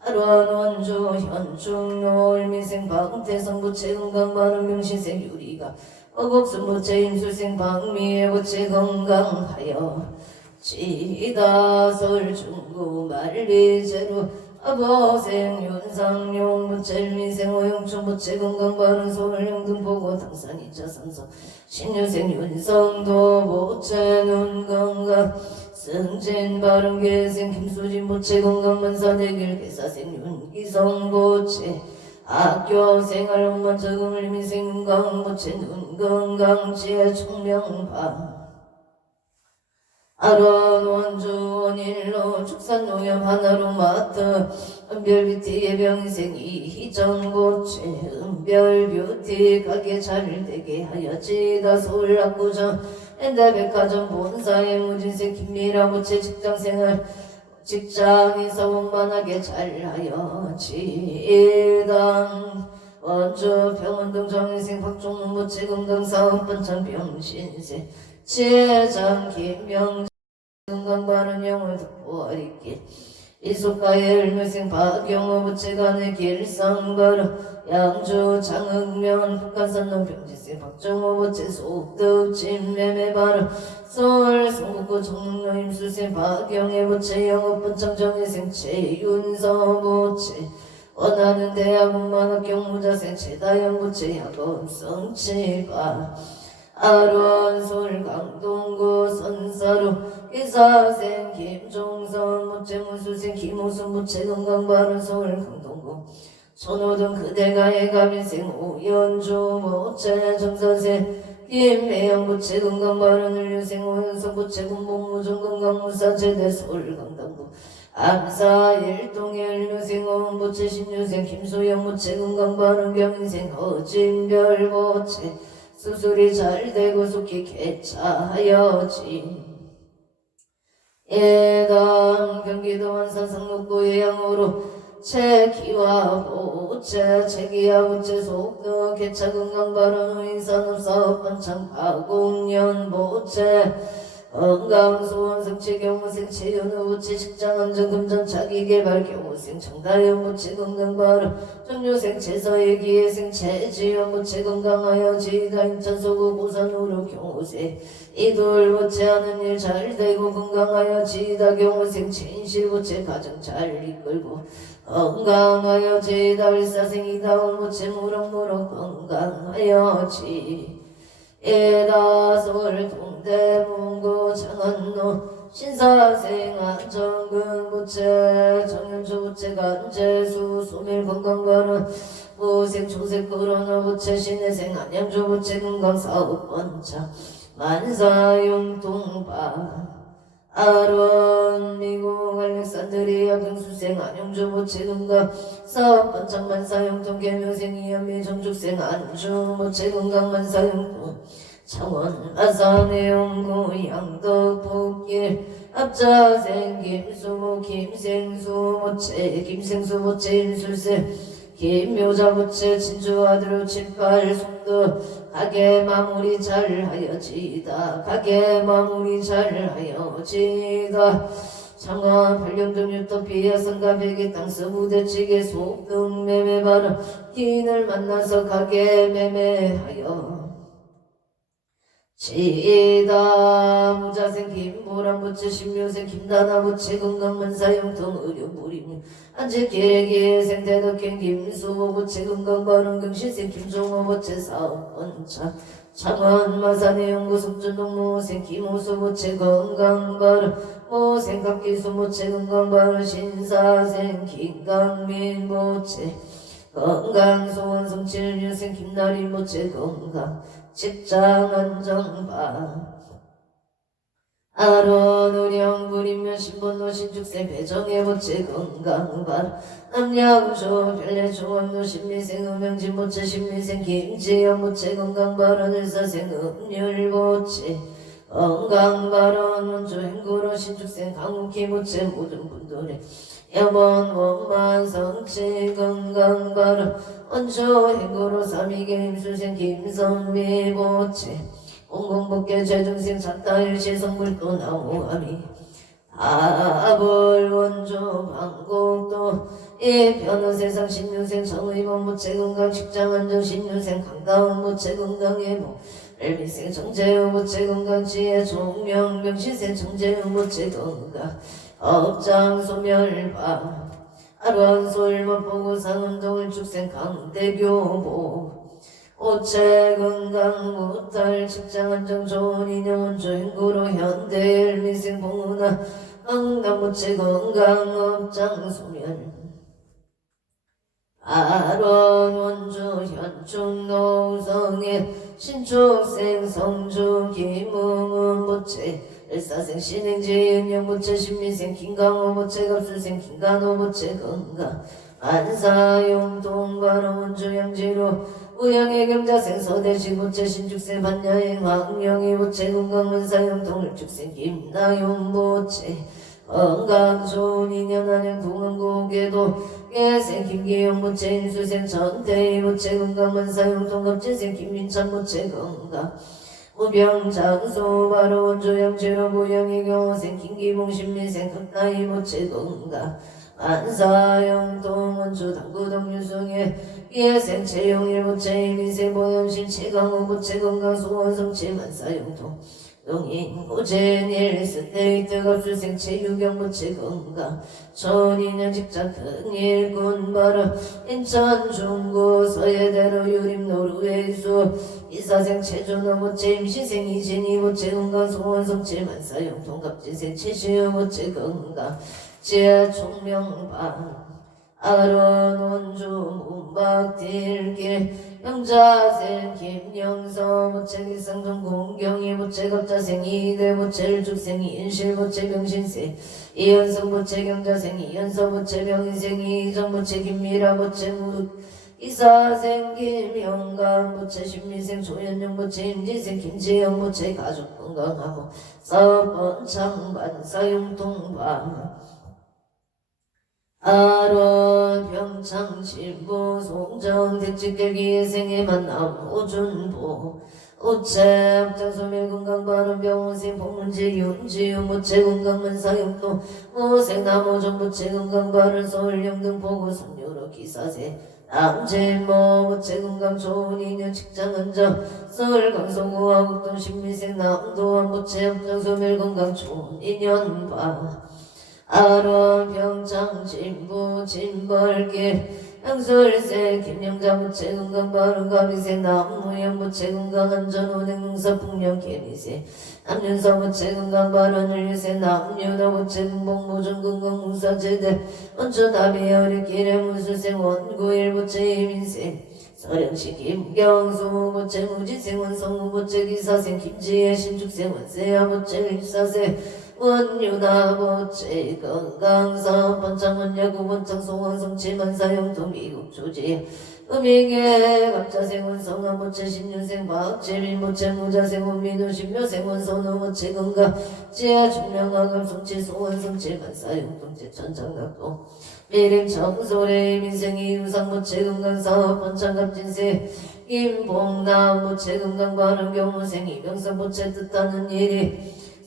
아론 원주 현충로 일미생 방태성 부채 건강 바른 명신생 유리가 어곡순 부채 임술생 방미의 부채 건강하여 지다 설중구 만리제로 아버생 윤상용 부채 일미생 오영춘 부채 건강 바른 소멸령 등보고 당산 2차 삼성 신유생 윤성도 부채 눈 건강 승진 바른 계생 김수진 부채 건강 만사대길 개사생 윤기성 부채 학교 생활 엄마 적응 일미생 건강 부채 눈 건강 지혜 총명파 아론 원주 원일로 축산농협 하나로 마트 은별뷰티 예병생 이희정고채 은별뷰티 가게 잘되게 하여지다 서울 압구정 엔데백화점 본사의 무진생 김미라 부채 직장생활 직장에서 원만하게 잘하여 지당 원주 병원동 정인생 박종문 부채 건강사업 번창 병신세 지혜장 김명 건강바른 영을 득보하리길 이속가의 을묘생 박영호 부채간의 길상바로 양주 장흥면 북한산 농병지생 박정호 부채 속득 진매매바로 서울 성북구 정릉로 임수생 박영애 부채 영업분창 정혜생 최윤서 부채 원하는 대학원만학 경무자생 최다영 부채 야곱 성치바 아론 서울 강동구 선사로 기사생 김종선 부채 무수생 김우순 부채 건강바른 서울 강동구 손호동 그대가의 가빈생 오연주 부채 정선생 김매영 부채 건강바른 을류생 오연성 부채 군복무종 건강무사 제대 서울 강동구 암사 일동의 을류생 오은 부채 신유생 김소영 부채 건강바른 병인생 허진별 부채 수술이 잘되고 속히 개차하여지 예당 경기도 안산 상록구 예양으로 체기와 보채 체기야 부채 속도 개차 건강바른 인산업사업 번창 파공연 보채 건강소원성 체경무생 체연우 부채 식장안전 금전 자기개발 경우생 청다연 부채 건강바른 정료생 체서의 기회생 체지연 부채 건강하여 지다 인천서구 부산으로 경우생 이돌 부채하는 일 잘되고 건강하여 지다 경우생 진실 부채 가정 잘 이끌고 건강하여 지다 일사생 이다운 부채 무럭무럭 건강하여 지 에다 서울 동대문구 장안로 신사생 안정근 부채 정현주 부채 간재수 소밀 건강바른 무생 초색 코로나 부채 신혜생 안양주 부채 건강사업 번창 만사용동바 아론 미국 알렉산드리아 경수생 안영주 부채 건강 사업 번창 만사용동 계묘생 이현미 정축생 안중 부채 건강 만사용동 창원 아산의 영구 양덕 북길 앞자생 김수모 김생수 부채 김생수 부채 임술생 김묘자 부채 진주 아들 칠팔 속도 가게 마무리 잘하여지다 가게 마무리 잘하여지다 창화 발령등유토 비야성가백의 땅서 부대찌개 소등 매매바람 기인을 만나서 가게 매매하여 지다 무자생 김보람부채 신묘생 김다나부채 건강만사용통 의료부림 안지기기 생태덕행 김수보부채 건강바른경시생 김종호부채 사업원차 창원마산의 연구숙주동무생 김호수부채 건강바른 모생 각기수부채 건강바른 신사생 김강민부채 건강소원성칠유생 김나리부채 건강 직장안정바 아론우령 부리며 신본노 신축생 배정해보채 건강바 남양조 별내조원노 신미생 음영진보채 신미생 김지영보채 건강바론 일사생 음률보채 건강바론 원조 행구로 신축생 강욱희보채 모든 분들의 여번 원만성치 건강바론 원조 행구로 삼위계 임수생 김선미보채 공공복계 재등생 작다일시 성불도 나오하리 아불 원조 방곡도 이 변호세상 신유생 정의범부채 건강 직장안정 신유생 강다운 부채 건강예보 엘미생 정재우 부채 건강 지혜 종명병시생 정재우 부채 건강 업장 소멸바 아루한솔모보고 상음동을 축생 강대교보 오체 건강 무탈 직장안정 좋은 인연원조 행구로 현대 엘미생 봉은아 강남무채 건강 업장 소멸 아론 원주 현충 노우성의 신축생 성주 김웅은 부채 일사생 신행지은 영부채 신미생 김강호 부채 갑술생 김간호 부채 건강 안사용 동바로 원주 양지로 우영의 경자생 서대시 부채 신축생 반야행 황영희 부채 건강문사용 동일축생 김나용 부채 건강 좋은 인연 안녕 동안고개도 예생 김기영 부채 인수생 전태희 부채 건강문사용 동갑진생 김민찬 부채 건강 우병장소 바로 원조 양지로 무영의 경호생 김기봉 신민생 극나이 부채 건강 안사용 동원주 당구동 유성의 예생 채용일 부채 민생 보현신 최강호 부채 건강 소원성채 만사용통 용인 고젠일 스테이트 갑술생 체유경 부채 건강 천인년 직장 큰일군 바로 인천 중구 서예대로 유림 노르웨이수 이사생 체조노 부채 임시생 이진이 부채 건강 소원성채 만사용통 갑진생 최시우 부채 건강 지하 총명방 아론 원주 문박딜길 영자생 김영서 부채 기상종 공경이 부채 갑자생 이대 부채 일축생 이인실 부채 병신생 이현성 부채 경자생 이현서 부채 병인생 이정 부채 김미라 부채 이사생 김영감 부채 신미생 조현영 부채 임지생 김지영 부채 가족 건강하고 사업번 창반 사용통방 아론 평창 신부 송정 택지결기의 생애 만남 오준보 우체 앞장소멸 건강바른 병원생 복문지 윤지유 무체 건강문사용도 무생나무 전부체 건강바른 서울영등 보고 선유로 기사세 남제모 무체 건강 좋은 인연 직장은정 서울 강서구 화곡동 신미생 남도원 무체 앞장소멸 건강 좋은 인연바 아론 평창 진부 진벌길 양설생 김영자 부채 건강 바른 가비세 남무영 부채 건강 안전 운행 농사 풍령 개미세 남윤서 부채 건강 바른 을유세 남유나 부채 공복 무전 건강 무사제대 원초 답이 어리길에 무술생 원구일 부채 이민생 서령시 김경수 부채 무지생 원성우 부채 기사생 김지혜 신축생 원세야 부채 일사세 원유나 부채 건강사 번창원야구 번창 송원성치 만사용통 미국 조지 음익의 갑자생 원성아 부채 신유생 박재민 부채 무자생 원민우 신묘생 원선우 부채 건강 지하 중명화금 성치 송원성치 만사용통치 천장락도 미림 청소래 민생이 유상 부채 건강사업 번창 갑진세 김봉남 부채 건강 바른 경우생 이병선 부채 뜻하는 일이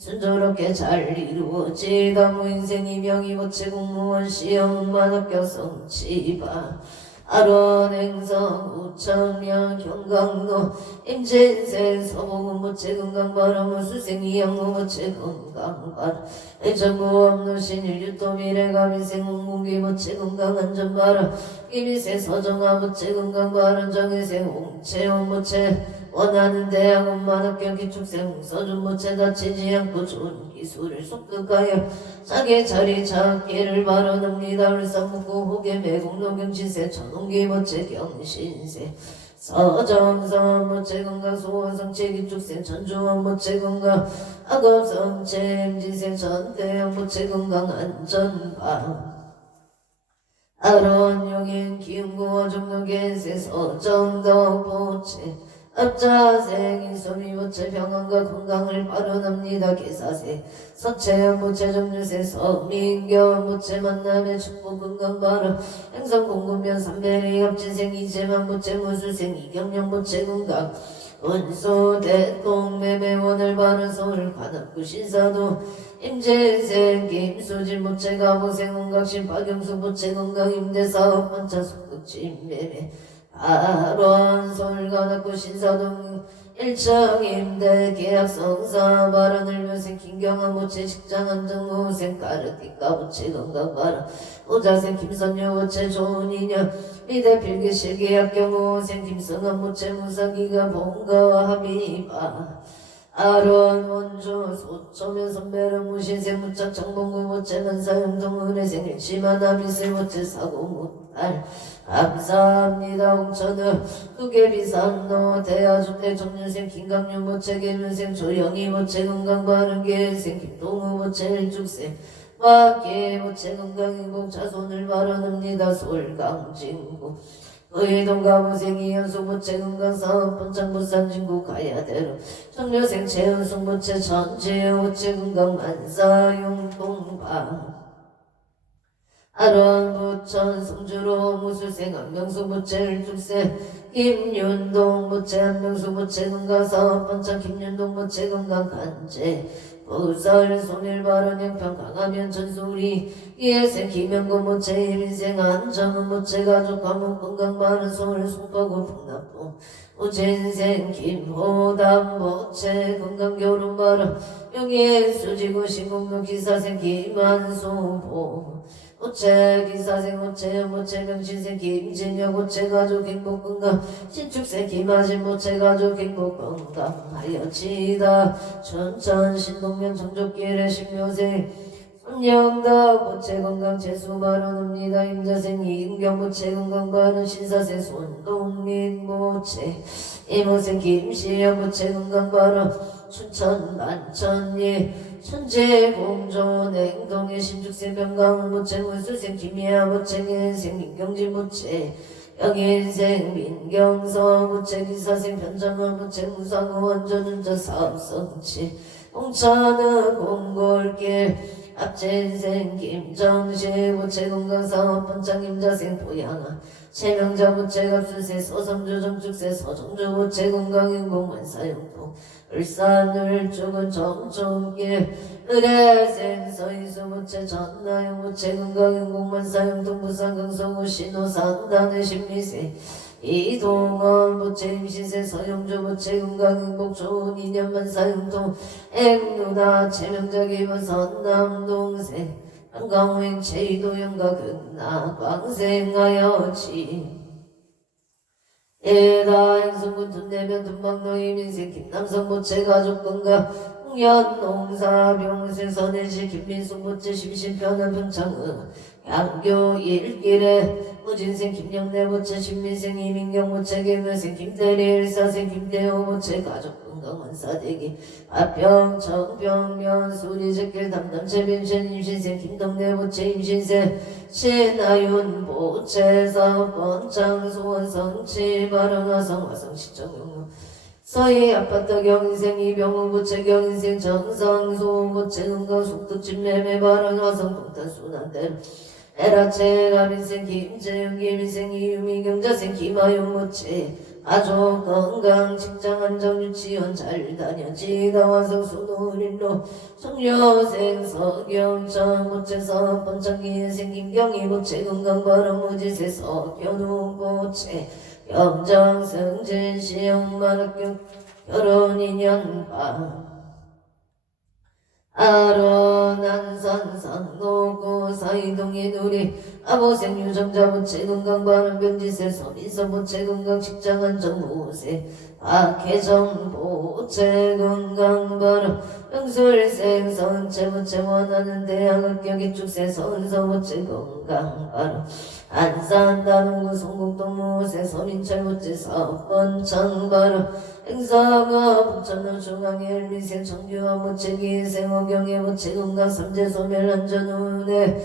순조롭게 잘 이루어지다 무인생이 명의 모체 공무원 시험만 합격 성취바 아론 행성 우천명 경강로 임진생 서보군 모체 건강바라 무수생 이양무 모체 건강바라 애정무 없는 신일 유토 미래가 민생 홍공기 모체 건강안전바라 이미세 서정아 모체 건강바라 정의생 홍채용 모체 원하는 대학원만 합격 기축생 서준 모체 다치지 않고 좋은 기술을 속득하여 자기 자리 찾기를 바라옵니다. 울산북구 호계 매국노경신세 천홍기 모체 경신세 서정선 모체 건강 소원성체 기축생 천주원 모체 건강 악업성체 임진생 전대형 모체 건강 안전방 아론 용인 기운구어 종로계세 서정덕 모체 업자생 인소미 모체 병원과 건강을 바로납니다. 개사세 서체현 모체 정류세 서민경 모체 만남의 축복 건강 바로 행성 공군면 삼배리 합진생 이재만 모체 무술생 이경영 모체 건강 운소 대통 매매원을 바른 서울 관악구 신사도 임진생 김수진 모체 가보생 홍각신 박영수 모체 건강 임대사업 번차 속극진 매매 아론 서울관악구 신사동 1층 임대 계약성사 바란을 묘생 김경환 모체 식장 안정무생 까르띠까 모체 건강바라 오자생 김선유 모체 좋은 인연 미대 필기실 계약 경호생 김성한 모체 무상기가 본가와 합의바 아론 원조 소초면 선배는 무신생 무착 정봉구 모체 만사형동 은혜생 일치만 아미슬 모체 사고 못할 감사합니다. 홍천은 두개비산노 대하주택 정년생 김강유 모체 계면생 조영희 모체 건강바른계생 김동우 모체 일죽생 막계 모체 건강행복 자손을 바라옵니다. 서울강진구 의동가무생 이현수 모체 건강사업 본창부산 진구 가야대로 정려생 최은숙 모체 전지혜 모체 건강 만사용동방 아론 부천 성주로 무술생 안명수 모체 일죽생 김윤동 모체 안명수 모체 건강사업 번창 김윤동 모체 건강 간제 부설 손일바른 영평 강하면 전소리 이해생 김영고 모체 일인생 안정은 모체 가족 가문 건강 바른 서울 송파구 풍납동 우진생 김호담 모체 건강 결혼 바른 용인 수지구 신공로 기사생 김한소보 모체 기사생 모체 모체 명신생 김진영 모체 가족 행복 건강 신축생 김하진 모체 가족 행복 건강 하여치다 춘천 신동면 정족길의 신묘생 손영덕 모체 건강 재수 바라옵니다. 임자생 이은경 모체 건강 바른 신사생 손동민 모체 이모생 김시영 모체 건강 바른 춘천 만천리 천재공존 행동의 신축생 병강 모체 무술생 김희아 모체 계생 민경진 모체 영인생 민경서 모체 기사생 변장원 모체 무상호 원전운전 사업성치 홍천은 공골길 앞진생 김정식 모체 건강사업 번창 임자생 보양아 최명자 모체 갑술세 서성주 정축세 서정주 모체 건강행복 만사용포 울산 울주군 정종길 의뢰생 서희수 모체 전나영 모체 건강행복 만사용통 부산 강성우 신호상단의 신미생 이동원 모체 임신세 서영주 모체 건강행복 좋은 인연 만사용통 앵누나 최명자 기본 선남동생 한강호행 최이도영과 극나 광생하여지 에다 행성군 둔내면 둔방노임 인생 김남성 모체 가족 건강 홍연 농사 병생 선해시 김민숙 모체 심신편한 평창은 양교 일길에 무진생 김영래 모체 신민생 이민경 모체 개묘생 김대리 일사생 김대호 모체 가족 건강 원사대기 아평 청평면 수리제길 담담체 빈신 임신생 김동래 모체 임신생 신하윤 모체 사업번창 소원성치 바른화성 화성시청용로 서희 아파트 경인생 이병우 모체 경인생 정상소 모체 건강 속득집 매매 바른화성 동탄 순환대로 에라체가 민생 김재영 김인생 이유미 경자생 김하영 모체 가족 건강 직장 안정 유치원 잘 다녀지다 와서 수노일로 청려생 서경천 모체서 번창기에 생긴 경이 모체 건강 바람 무지세 서견우 모체 영장 승진 시험 만학교 결혼 인연 바 아론안산 산노구 사이동의 누리 아보생 유정자 부채 건강 바른 병지세 서민서 부채 건강 직장 안정 무세 박혜정 부채 건강 바른 병술생 선체 부채 원하는 대학 합격이 축세 선서 부채 건강 바른 안산 다동구 송곡동 무세 서민철 부채 사업번창 바른 행사가 북천로 중앙에 일미생 정규와 무채기 생호경의 무채 건강 삼재 소멸 안전운에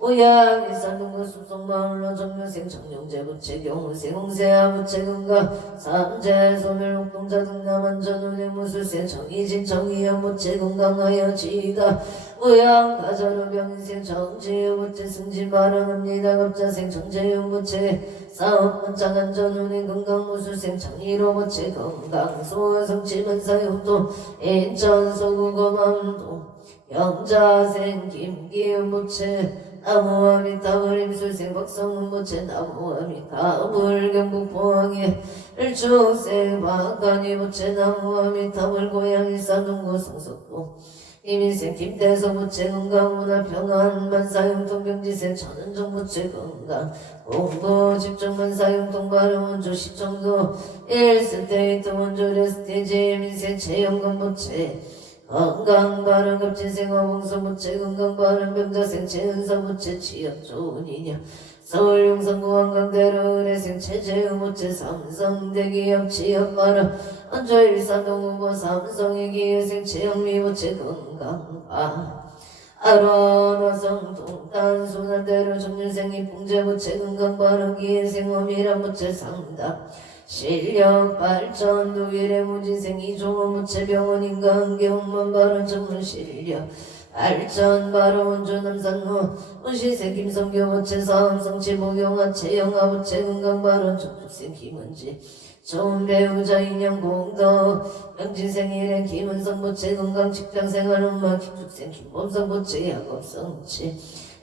오양 일산동구 숲속마을로 정묘생 정룡제 부채 경우생 홍세아 부채 건강 삼재 소멸 옥동자 등남 안전운에 무술생 정의진 정의영 부채 건강하여 지다 오양 가자로 병인생 정지유 부채 승진 발언합니다 갑자생 정재용 부채 사업번창 안전운행 건강무술생 창의로 부채 건강 소성치문사용도 인천 소구검암도 영자생 김기훈 부채 나무와 미타불 임술생 박성훈 부채 나무와 미타불 경북 포항에 일축생 박간이 부채 나무와 미타불 고양 일산동구 성석도 이민생 김대서 부채 건강 문화평안 만사용통 병지생 천은정 부채 건강 공부 집중만 사용통 발음 원조 시청도 1스테이트 원조 레스테이지 이민생 채용금 부채 건강 발음 급진생 어봉서 부채 건강 발음 병자생 채은사 부채 취업 좋은 인연 서울 용산구 한강대로 의뢰생 최재우 부채 삼성대기업 취업 발음 원조 일산동 후보 삼성의 기회생 채영미 부채 건강 아론화성 동탄 순환대로 정률생이 풍제부채 건강 발음 기회생 어미란 부채 상담 실력 발전 독일의 무진생 이종원 부채 병원 인간경만 발음 전문 실력 발전 바로 원조 남산로 원시생 김성교 부채 사암성치 목용한 채영아 부채 건강 발음 정축생 김은지 좋은 배우자 인연 공덕 명진생 일행 김은성 부채 건강 직장생활 엄마 김축생 김범성 부채 약업성치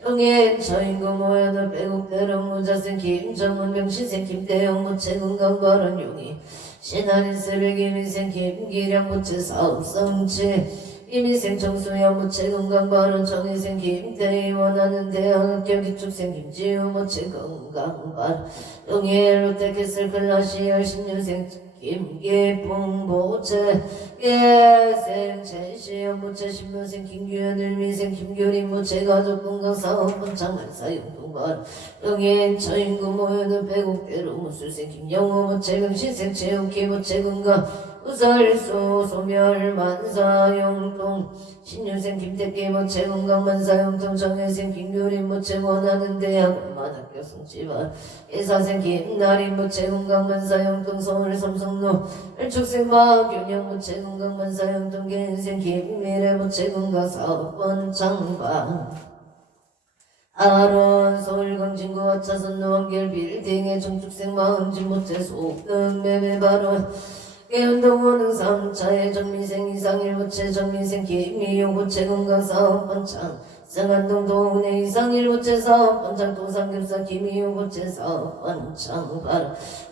영예인 처인구 모여들 배국대령 무자생 김정은 명신생 김대영 부채 건강 발언 용이 신한인 쓰레 김인생 김기량 부채 사업성치 이민생 정수영 부채 건강 발언 정인생 김대희 원하는 대학 합격 기축생 김지우 부채 건강 발언 영예 롯데캐슬 클라시열 10년생 김계풍 부채 예생 최시영 부채 10년생 김규현 을미생 김교림 부채 가족 건강 사업번 장만사 용동발 영예인 처인구 모여는 배국대로 무술생 김영호 부채 명신생 최욱희 부채 건강 우설수 소멸 만사용통 신유생 김태기 부채 건강 만사용통 정혜생 김교림 부채 원하는 대학 만학교 성지발 예사생 김나림 부채 건강 만사용통 서울 삼성로 일축생 박윤영 부채 건강 만사용통 개인생 김미래 부채 건강 사업번 장바 아론 서울 강진구 하차선 노원길 빌딩의 정축생 마음진 부채 속능 매매 발언 개운동원은 3차의 정민생 이상일 부채 정민생 김미용 부채 건강 사업번창 성안동 도은의 이상일 부채 사업번창 도삼겹사 김미용 부채 사업번창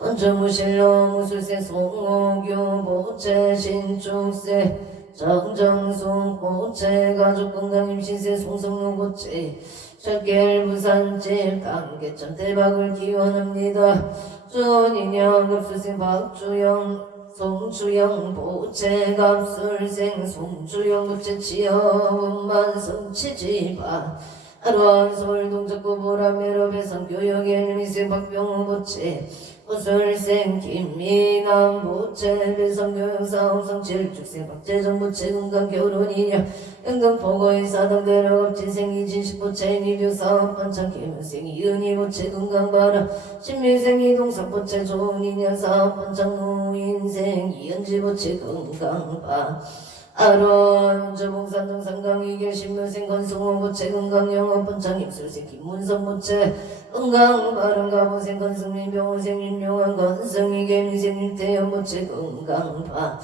원정무실로 무술생 송호교 부채 신축세 정정숙 부채 가족건강 임신세 송성로 부채 철길 부산집 단계천 대박을 기원합니다. 준인영 급수생 박주영 송주영 부채 갑술생 송주영 부채 치여운만 성치지바 아로한 서울 동작구 보라매로 배성 교역의 일미생 박병호 부채 우술생 김미남 부채 배성 교역 사업성 칠축생 박재정 부채 건강 결혼이냐 연금 보고의 사당대로 업진생 이진식 부채 니뷰 사업 번창 김은생 이은희 부채 건강 바라 신미생 이동석 부채 좋은 인연 사업 번창 노인생 이은지 부채 건강 바 아론 저봉산동 상강이 계신묘생 건승호 부채 건강영업 본창 입술생 김문선 부채 건강 바른 가보생 건승민 병호생 윤용한 건승이 개미생 윤태현 부채 건강파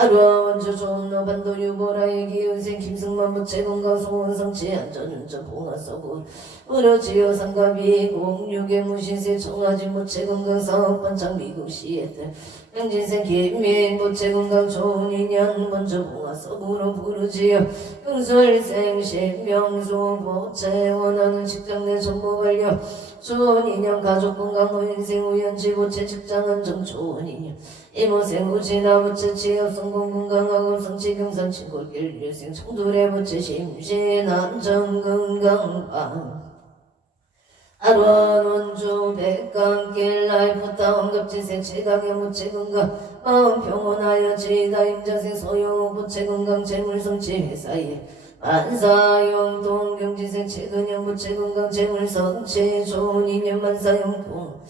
아론 저존노 반도 유보라의 기은생 김승만 부채 건강 소원성치 안전운전 봉화서부 우러지어 상가비 공육의 무신세 청아지 부채 건강 사업 번창 미국시에들 영진생 김민 부채 건강 좋은 인연 먼저 봉화서부로 부르지어 용설생 신명소 부채 원하는 직장 내 정보 관련 좋은 인연 가족 건강 노인생 우연지 부채 직장은 정 좋은 인연 이모생 우지나 부채 취업 성공 건강하고 성취 경상 친구길 일생 청두래 부채 심신 안정 건강방 아론 원주 백강길 라이프 다운 급지생 최강의 부채 건강 마음 평온하여 지다 임자생 소용 부채 건강 재물성취 회사에 만사용동 경지생 최근형 부채 건강 재물성취 좋은 인연 만사용동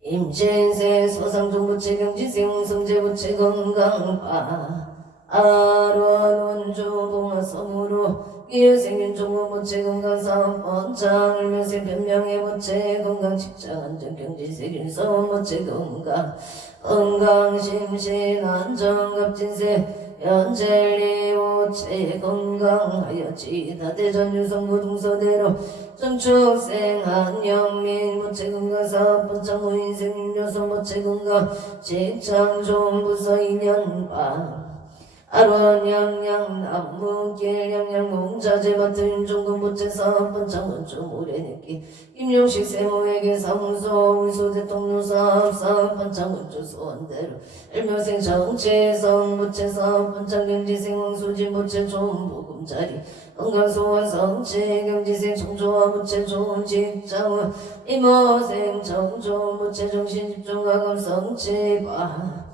임신생 소상종 부채 경지생 홍성재 부채 건강파 아론 원주 봉화섬으로 기회생윤 종호 부채 건강 사업 번창 을면생 변명의 부채 건강 직장 안전 경지생 윤서원 부채 건강 건강 심신 안정 갑진세 연젤리 부채 건강하여 지다 대전 유성구 동서대로 정축생 한영민 부채 건강 사업 번창 노인생 윤여소 부채 건강 직장 좋은 부서 인연방 아론 양양 남무길 양양 농자재 밭을 윤종근 부채 사업 번창 원주 모래내기 김용식 세모에게 사무소 의소 대통령 사업 번창 원주 소원대로 일묘생 정체성 부채 사업 번창 경지생 왕수지 부채 좋은 보금자리 건강소원 성취 경지생 청조화 부채 좋은 직장원 이모생 정조 부채 정신집중학업 성취바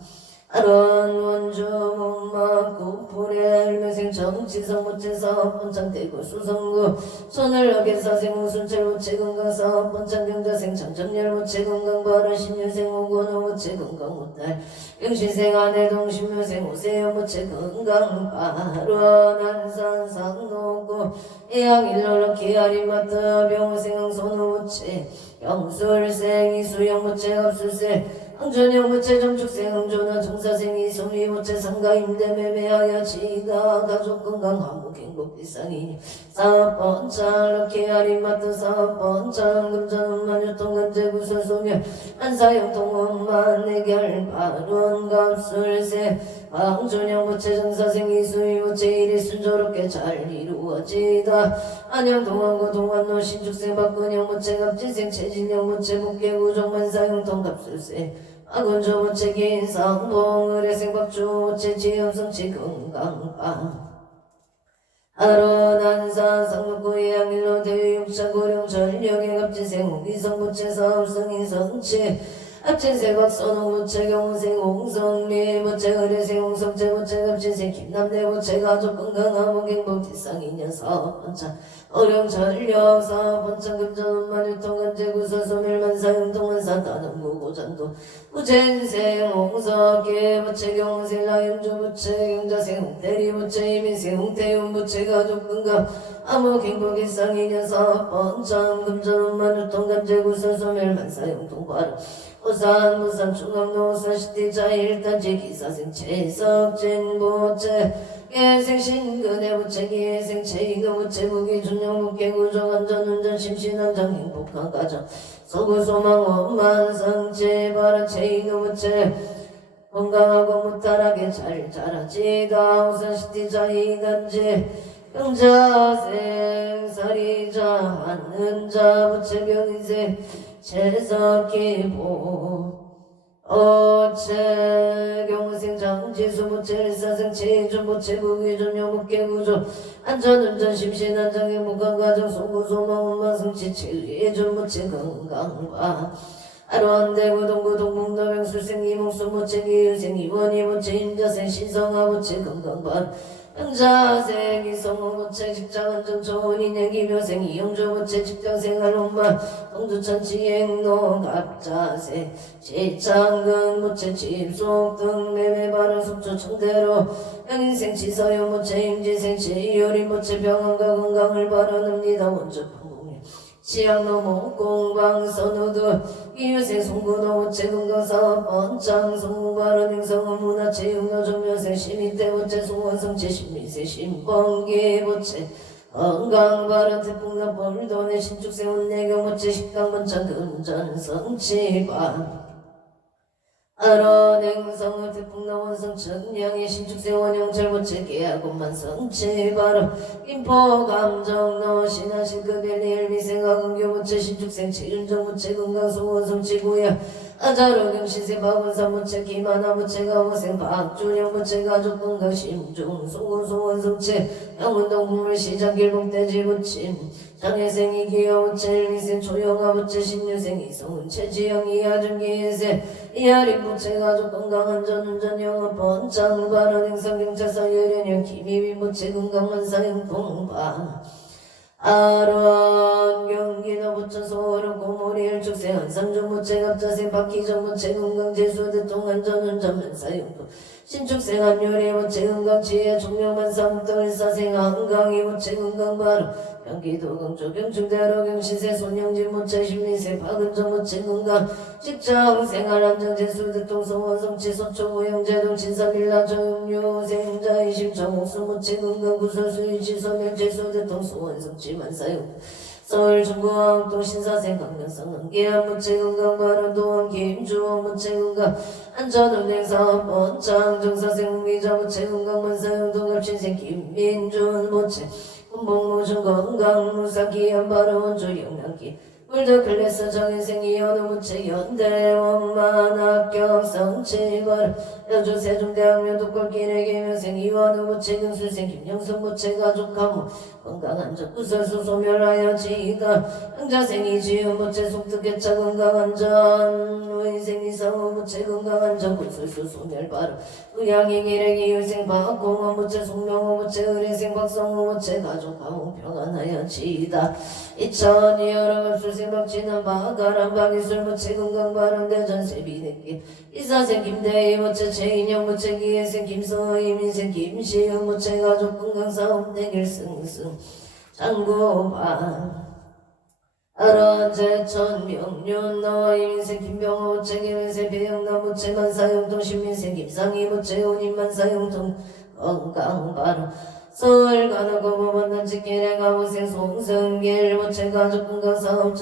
아론 원주 목막 구풀의 일묘생 정치성 부채 사업 번창 대구 수성구 손을 어게사생 우순철 부채 건강 사업 번창 경자생 장정열 부채 건강 바른 신유생 오건호 부채 건강 무달 영신생 아내동 신묘생 오세연 부채 건강 바른 안산 상노구 해양일로로 기아리마트 병호생 손우 부채 영술생 이수영 부채 갑술생 항전형 부채 정축생 항전화 정사생 이성리 부채 상가 임대 매매하여 지다 가족 건강 한국 행복 일상이 사업번창 럭키 아리마트 사업번창 금전운만 유통간제 구설소며 안사형통원만 내결 발원 갑술세 항전형 부채 정사생 이수희 부채 일이 순조롭게 잘 이루어지다 안양동안구 동안로 신축생 박근형 부채 갑진생 최진형 부채 북계구 정만사형통 갑술세 아군조 부채 긴상봉 의뢰생 박주 부채 지엄성치 건강방 아론 안산 상록구 해양일로 대육차 고령 전력의 갑진생 홍기성 부채 사업성인 성치 합진생 박선홍 부채 경생 홍성리 부채 의뢰생 홍성재 부채 갑진생 김남대 부채 가족 건강하고 행복 뒷상인연 사업번창 어령 전력 사업번창 금전운만 유통간제 구설소멸만 사용통원사 다능구 고전도 부채생 홍석계 부채 경생 라연주 부채 경자생 홍대리 부채 이민생 홍태윤 부채 가족 건강 암흑 행복 일상인연 사업번창 금전운만 유통간제 구설소멸만 사용통과로 부산 부산 중앙로 사시티자 일단지 기사생 최석진 부채 예생 신근의 부채 기예생 최이거 부채 무기 준용 국계 구정 안전운전 심신안정 행복한 가정 서구소망 원만 성체 바른 최이거 부채 건강하고 무탈하게 잘 자라지다 우산시티자 이단지 영자생 살이자 하는자 부채 병인생 채석기보 어체 경생 장지수 부채 일사생 체중 부채 부기존 영국계 구조 안전운전 심신안정 행복한 가정 소구소망 운만성치 칠리준 부채 건강과 아로한대구 동구 동북도명 술생 이목수 부채 기유생 이원이 부채 임자생 신성아 부채 건강반 양자생 이성무부채 직장안정 좋은 인연 기묘생 이용조부채 직장생활 운만 동두천지행노 갑자생 지창근부채 집속등 매매발언 속초 청대로 양인생 지서유무채 임지생 지요리무채 병원과 건강을 바라옵니다. 원적 지향노모 공방선우도 이유생 송구노무채 건강사업 번창 송발언 행성은 문화체육노 정려생 시민대부채 송원성채 신미생 신번기부채 건강발언 태풍나 벌도내 신축생 운내경무채 식당 번창 금전성치관 아론행성을 태풍나원성 천량의 신축생 원형철무채 계약원만 성치바로 인포감정노 신하신급엘리엘 미생가근교무채 신축생 체윤정무채 건강소원성치구야 아자로경시세 박원사무채 기만화무채 가무생 박준영무채 가족건강 심중 소원소원성채 양운동부물시장 길봉대지무침 장혜생이 기여무채 일미생 조영아무채 신유생 이성은 최지영이 아중기예세 이하릭무채 가족건강한 전운전영업 번창 발언행성 경찰서 여련형 김희빈무채 건강만사형 동바 아론 경기도 부천 소월은 고모리 일축생 한삼중무채 갑자생 박희정무채 건강재수 대통한 전운전면사형도 신축생 한요리무채 건강지혜 종료만삼도 일사생 한강이무채 건강바로 경기도 경쪽 경충대로 경시세 손영진무채 신미세 박은정무채 건강 직장생활 안정재수 대통소원성치 서초우영재동 진사빌라 정유생자 이심정 옥수무채 건강 구설수일치 소멸재수 대통소원성치 만사용 서울 중구항 또 신사생 강릉성 은기한무채 건강 바른도원 김주원무채 건강 안전운행사업 번창 정사생 우미자무채 건강 만사용 동갑신생 김민준무채 군복무중 건강 무사기한 바른원주 영양기 물더클래스 정인생 이현우무채 연대원만 합격 성치발 여주 세종대학교 독골길의 개명생 이완우무채 금술생 김영선무채 가족가무 건강한적 구설수 소멸하여 지가 형자생이 지은무채 속득개차 건강한전 노인생 이상우무채 건강한전 구설수 소멸바로 의향이 기레기 유생 박공원무채 송명우무채 의뢰생 박성우무채 가족가무 평안하여 지다 이천이 여러갑술생 박진한 바가람 박이술무채 건강바람대전 세비내기 이사생 김대희무채 최인영무채 기혜생 김서희민생 김시은무채 가족건강사업 내길승승 장구반 아란제천 명륜너이민생 김병호무채 김인생 배영나무채 만사용통 신민생 김상희무채 운임만사용통 건강바로 서울 가나고모 만난 직길에 가보생 송성길 무채 가족건강사업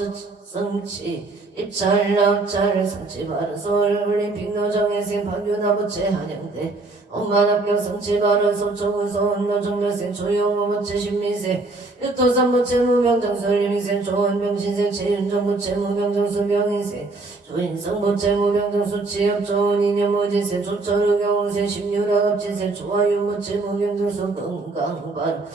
성치 입찰납찰 성치바른 서울 올림픽 노정회생 박유나무채 한양대 엄마학교 성치바른 소초구 서운노 정묘생 조용호무채 신미생 유토산무채 무병정수림이생 조원병신생 최윤정무채 무병정수 병인생 조인성무채 무병정수 취업 조은인여무지생 조철우경호생 십류라갑지생 조화유무채 무병정수 건강발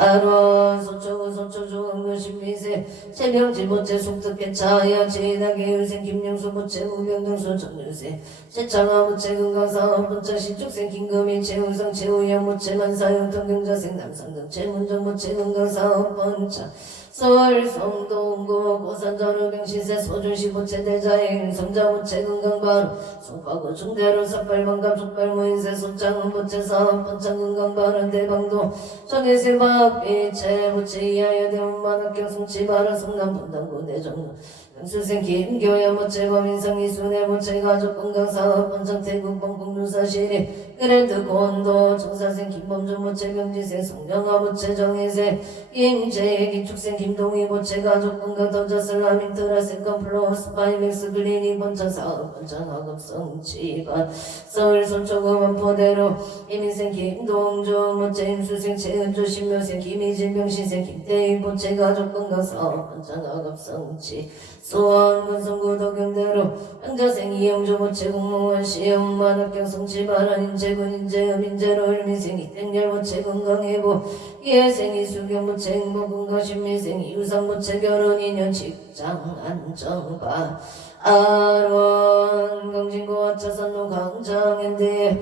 아론 소초구 소초조원근 신미생 최병지무채 속득개차야 제다계율생 김영수무채 무병정수 정유생 최창화무채 건강사업 분차 신축생 김금희 최우성 최우영무채 만사용통 경자생 남상등 최문정무채 건강사업 번차 서울 성동구 고산자루병신세 소준시부채 대자행 성자무채 건강바로 송파구 중대로 삿발방갑 족발무인세 소장은부채 사업 번창 건강바로 대방도 전해세 박비채 부채 이하여 대원만학경 송치바로 성남 분당구 내정로 영수생 김교야무채 범인성 이순애 무채 가족건강사업 번창 태국 방북누사시리 그랜드 곤도 정사생 김범준 무채 병지생 성명아무채 정혜생 김재희 김축생 김동희 무채 가족건강 던져슬라민 트라생 컴플로스 파이맥스 클리닉 번창 사업 번창 학업 성치반 서울 서초구 원포대로 이민생 김동주 무채 임수생 최은주 신묘생 김희진 병신생 김태희 무채 가족건강 사업 번창 학업 성치 수원 군성구 도경대로 형자생 이영조 무채 공무원 시험만 합격 성치바란 인재군 인재음 인재로 일민생 이땡열 무채 건강해보 이해생 이수경 무채 행복 건강 신민생 이우상 무채 결혼 인연 직장 안정바 아론 강진구 하차산로 강장인대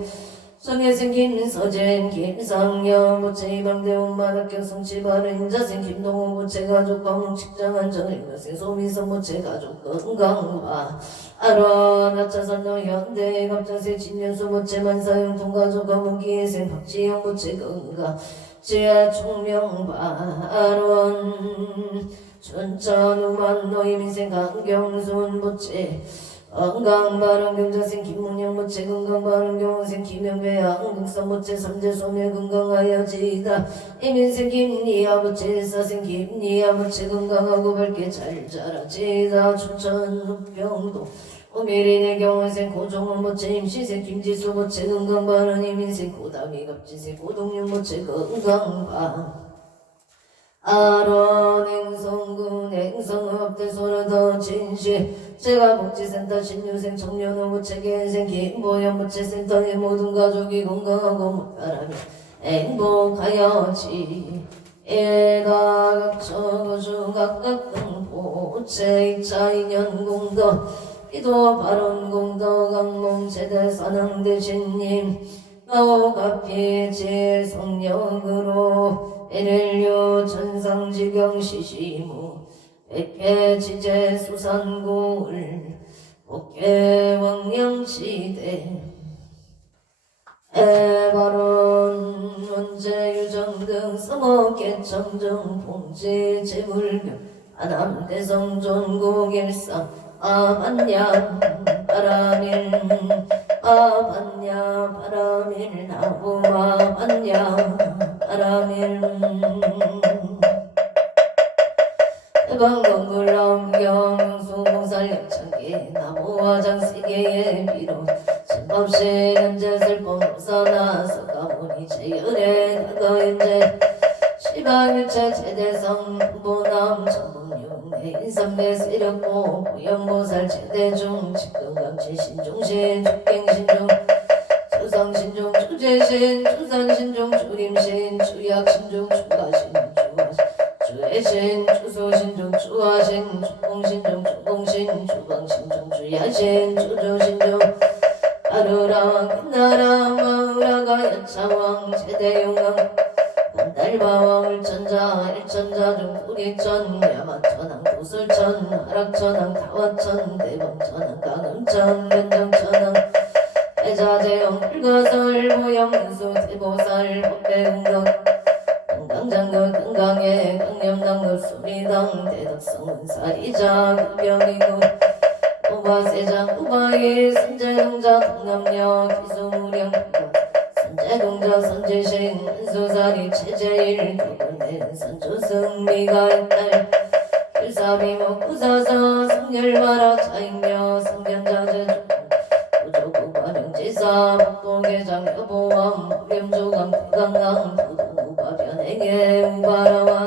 성혜생 김서진 김상여 모체이방대원 만학경 성치바른 인자생 김동호 모체가족 방문 직장한 정일교생 소미선 모체가족 건강화 아론 아차산노 현대 갑자세 진연수 모체 만사형 통가족 가무기예생 박지영 모체 건강 지하 총명바 아론 춘천 우만 노임인생 강경순 모체 건강바른경자생 김문영 모체 건강바른경생 김영배양 국산 모체 삼재 소멸 건강하여지이다 이민생 김니아 모체 사생 김니아 모체 건강하고 밝게 잘 자라지이다 춘천 우평도 오미린의 경호생 고종원 모체 임시생 김지수 모체 건강바른 이민생 고다미 갑지생 고동윤 모체 건강바 아론 행성군 행성업대소르더 진시 제가복지센터 신유생 청년호 무체계생 김보현 무체센터의 모든 가족이 건강하고 무탈하며 행복하여지 일가각처주 각각등보 우체이차 인연공덕 기도 발언공덕 강몸 제대사능 대신님 나오가피 제성령으로 에렐류 천상지경 시시무 백해 지제 수산고을 복계 왕량시대 에바론 원제유정 등 서목계 청정 봉지 재물교 아남대성 존국일상 아반야 바라밀 아반야 바라밀 나부마 반야 바라밀 대방건굴엄경 수봉살력창기 나무와 장세계의 비로 신법시 현재 슬픔사나서 가문이 제열에 가거인제 시방일체 제대성 부남 전문용 인삼배 세력보 부연보살 제대중 직근감치 신중신 축갱신중 주상신중 주제신 주산신중 주림신 주약신중 주가신 주애신 주소신중 주화신 주공신중 주공신 주방신중 주야신 주조신중 아르라 끝나라 마우라가 여차왕 제대용왕 달바와 울천자 일천자 중 우리천 야마천왕 도술천 하락천왕 타화천 대범천왕 강음천 변정천왕 대자재영 불거설 보영수 대보살 법배응덕 건강장급 건강해 강념당급 수리당 대덕성 은사리자 급병이구 우바세장 우바이 선제동자 동남녀 기수무령 선제동자 선제신 은수사리 체제일 도군의 선조승미가 있달 길사비목 구사사 성열바라 차익녀 성견자제 부조구 관영지사 복도계장 여보왕 무렴조강 대강강 부동우바변행에 우바라와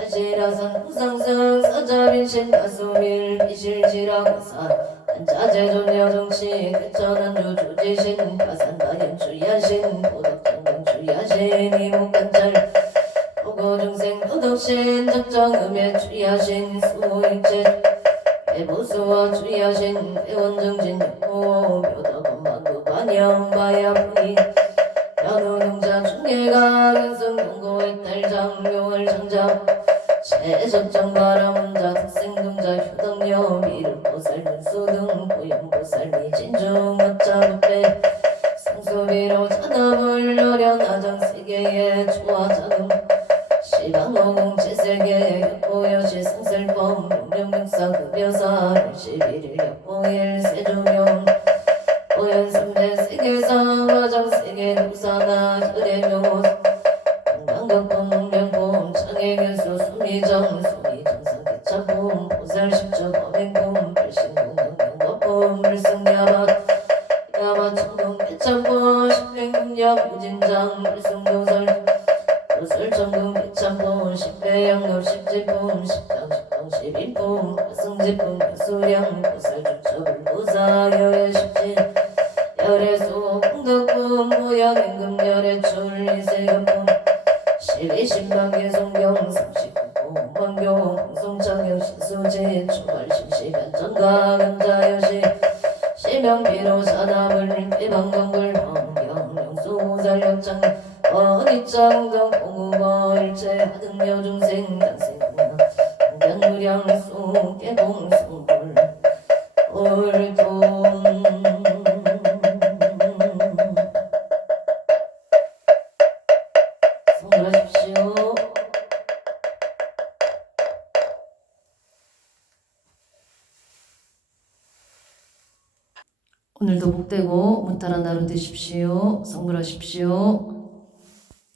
아시라산 우상승 사자빈신 가수밀 비실지라구사 한자재존여정치 개천한주 조지신 가산다연 주야신 보덕정경 주야신 이목간찰 보고중생 도덕신 적정음의 주야신 수일체 대보수와 주야신 대원정진 역보 묘덕엄마도 반영 바야부이 연우동자 중계가 연성동고의 딸장 묘월 장자 최적정바라문자 특생동자 효덕녀 미륵보살 문수등 보영보살 미진중 어짜부패 상수비로 자답을 어련 아장세계의 조화자금 시방오공 제세계 역보여시 상설범 용령육사 급여사 11일 역보일 세조명 오연삼대 세계사 화장세계 독사나 혈의묘 건강각범 농명범 창의교수 수미정 수미정상 보살십조 범행범 불신공 명명법범 불승야마 야마청동 개참범 십행금야 무진장 불승도설 도설정금 개참범 십배양급 십지범 십장십범 십인범 화승지범 수량 보살주처불 보사열의 십진 열애수 공덕범 모양임금 열애출 이세금범 십이신방계 성경 39부 만경 공성창경 신수진 초발심시변전가 감자여시 시명비로 산업을 대방광불 환경 무살력장 어디짱당 공우벌체 하등여 중생 단생구나 변무량 속에 공성불 올돈 성불하십시오. 오늘도 복되고 무탈한 하루 되십시오. 성불하십시오.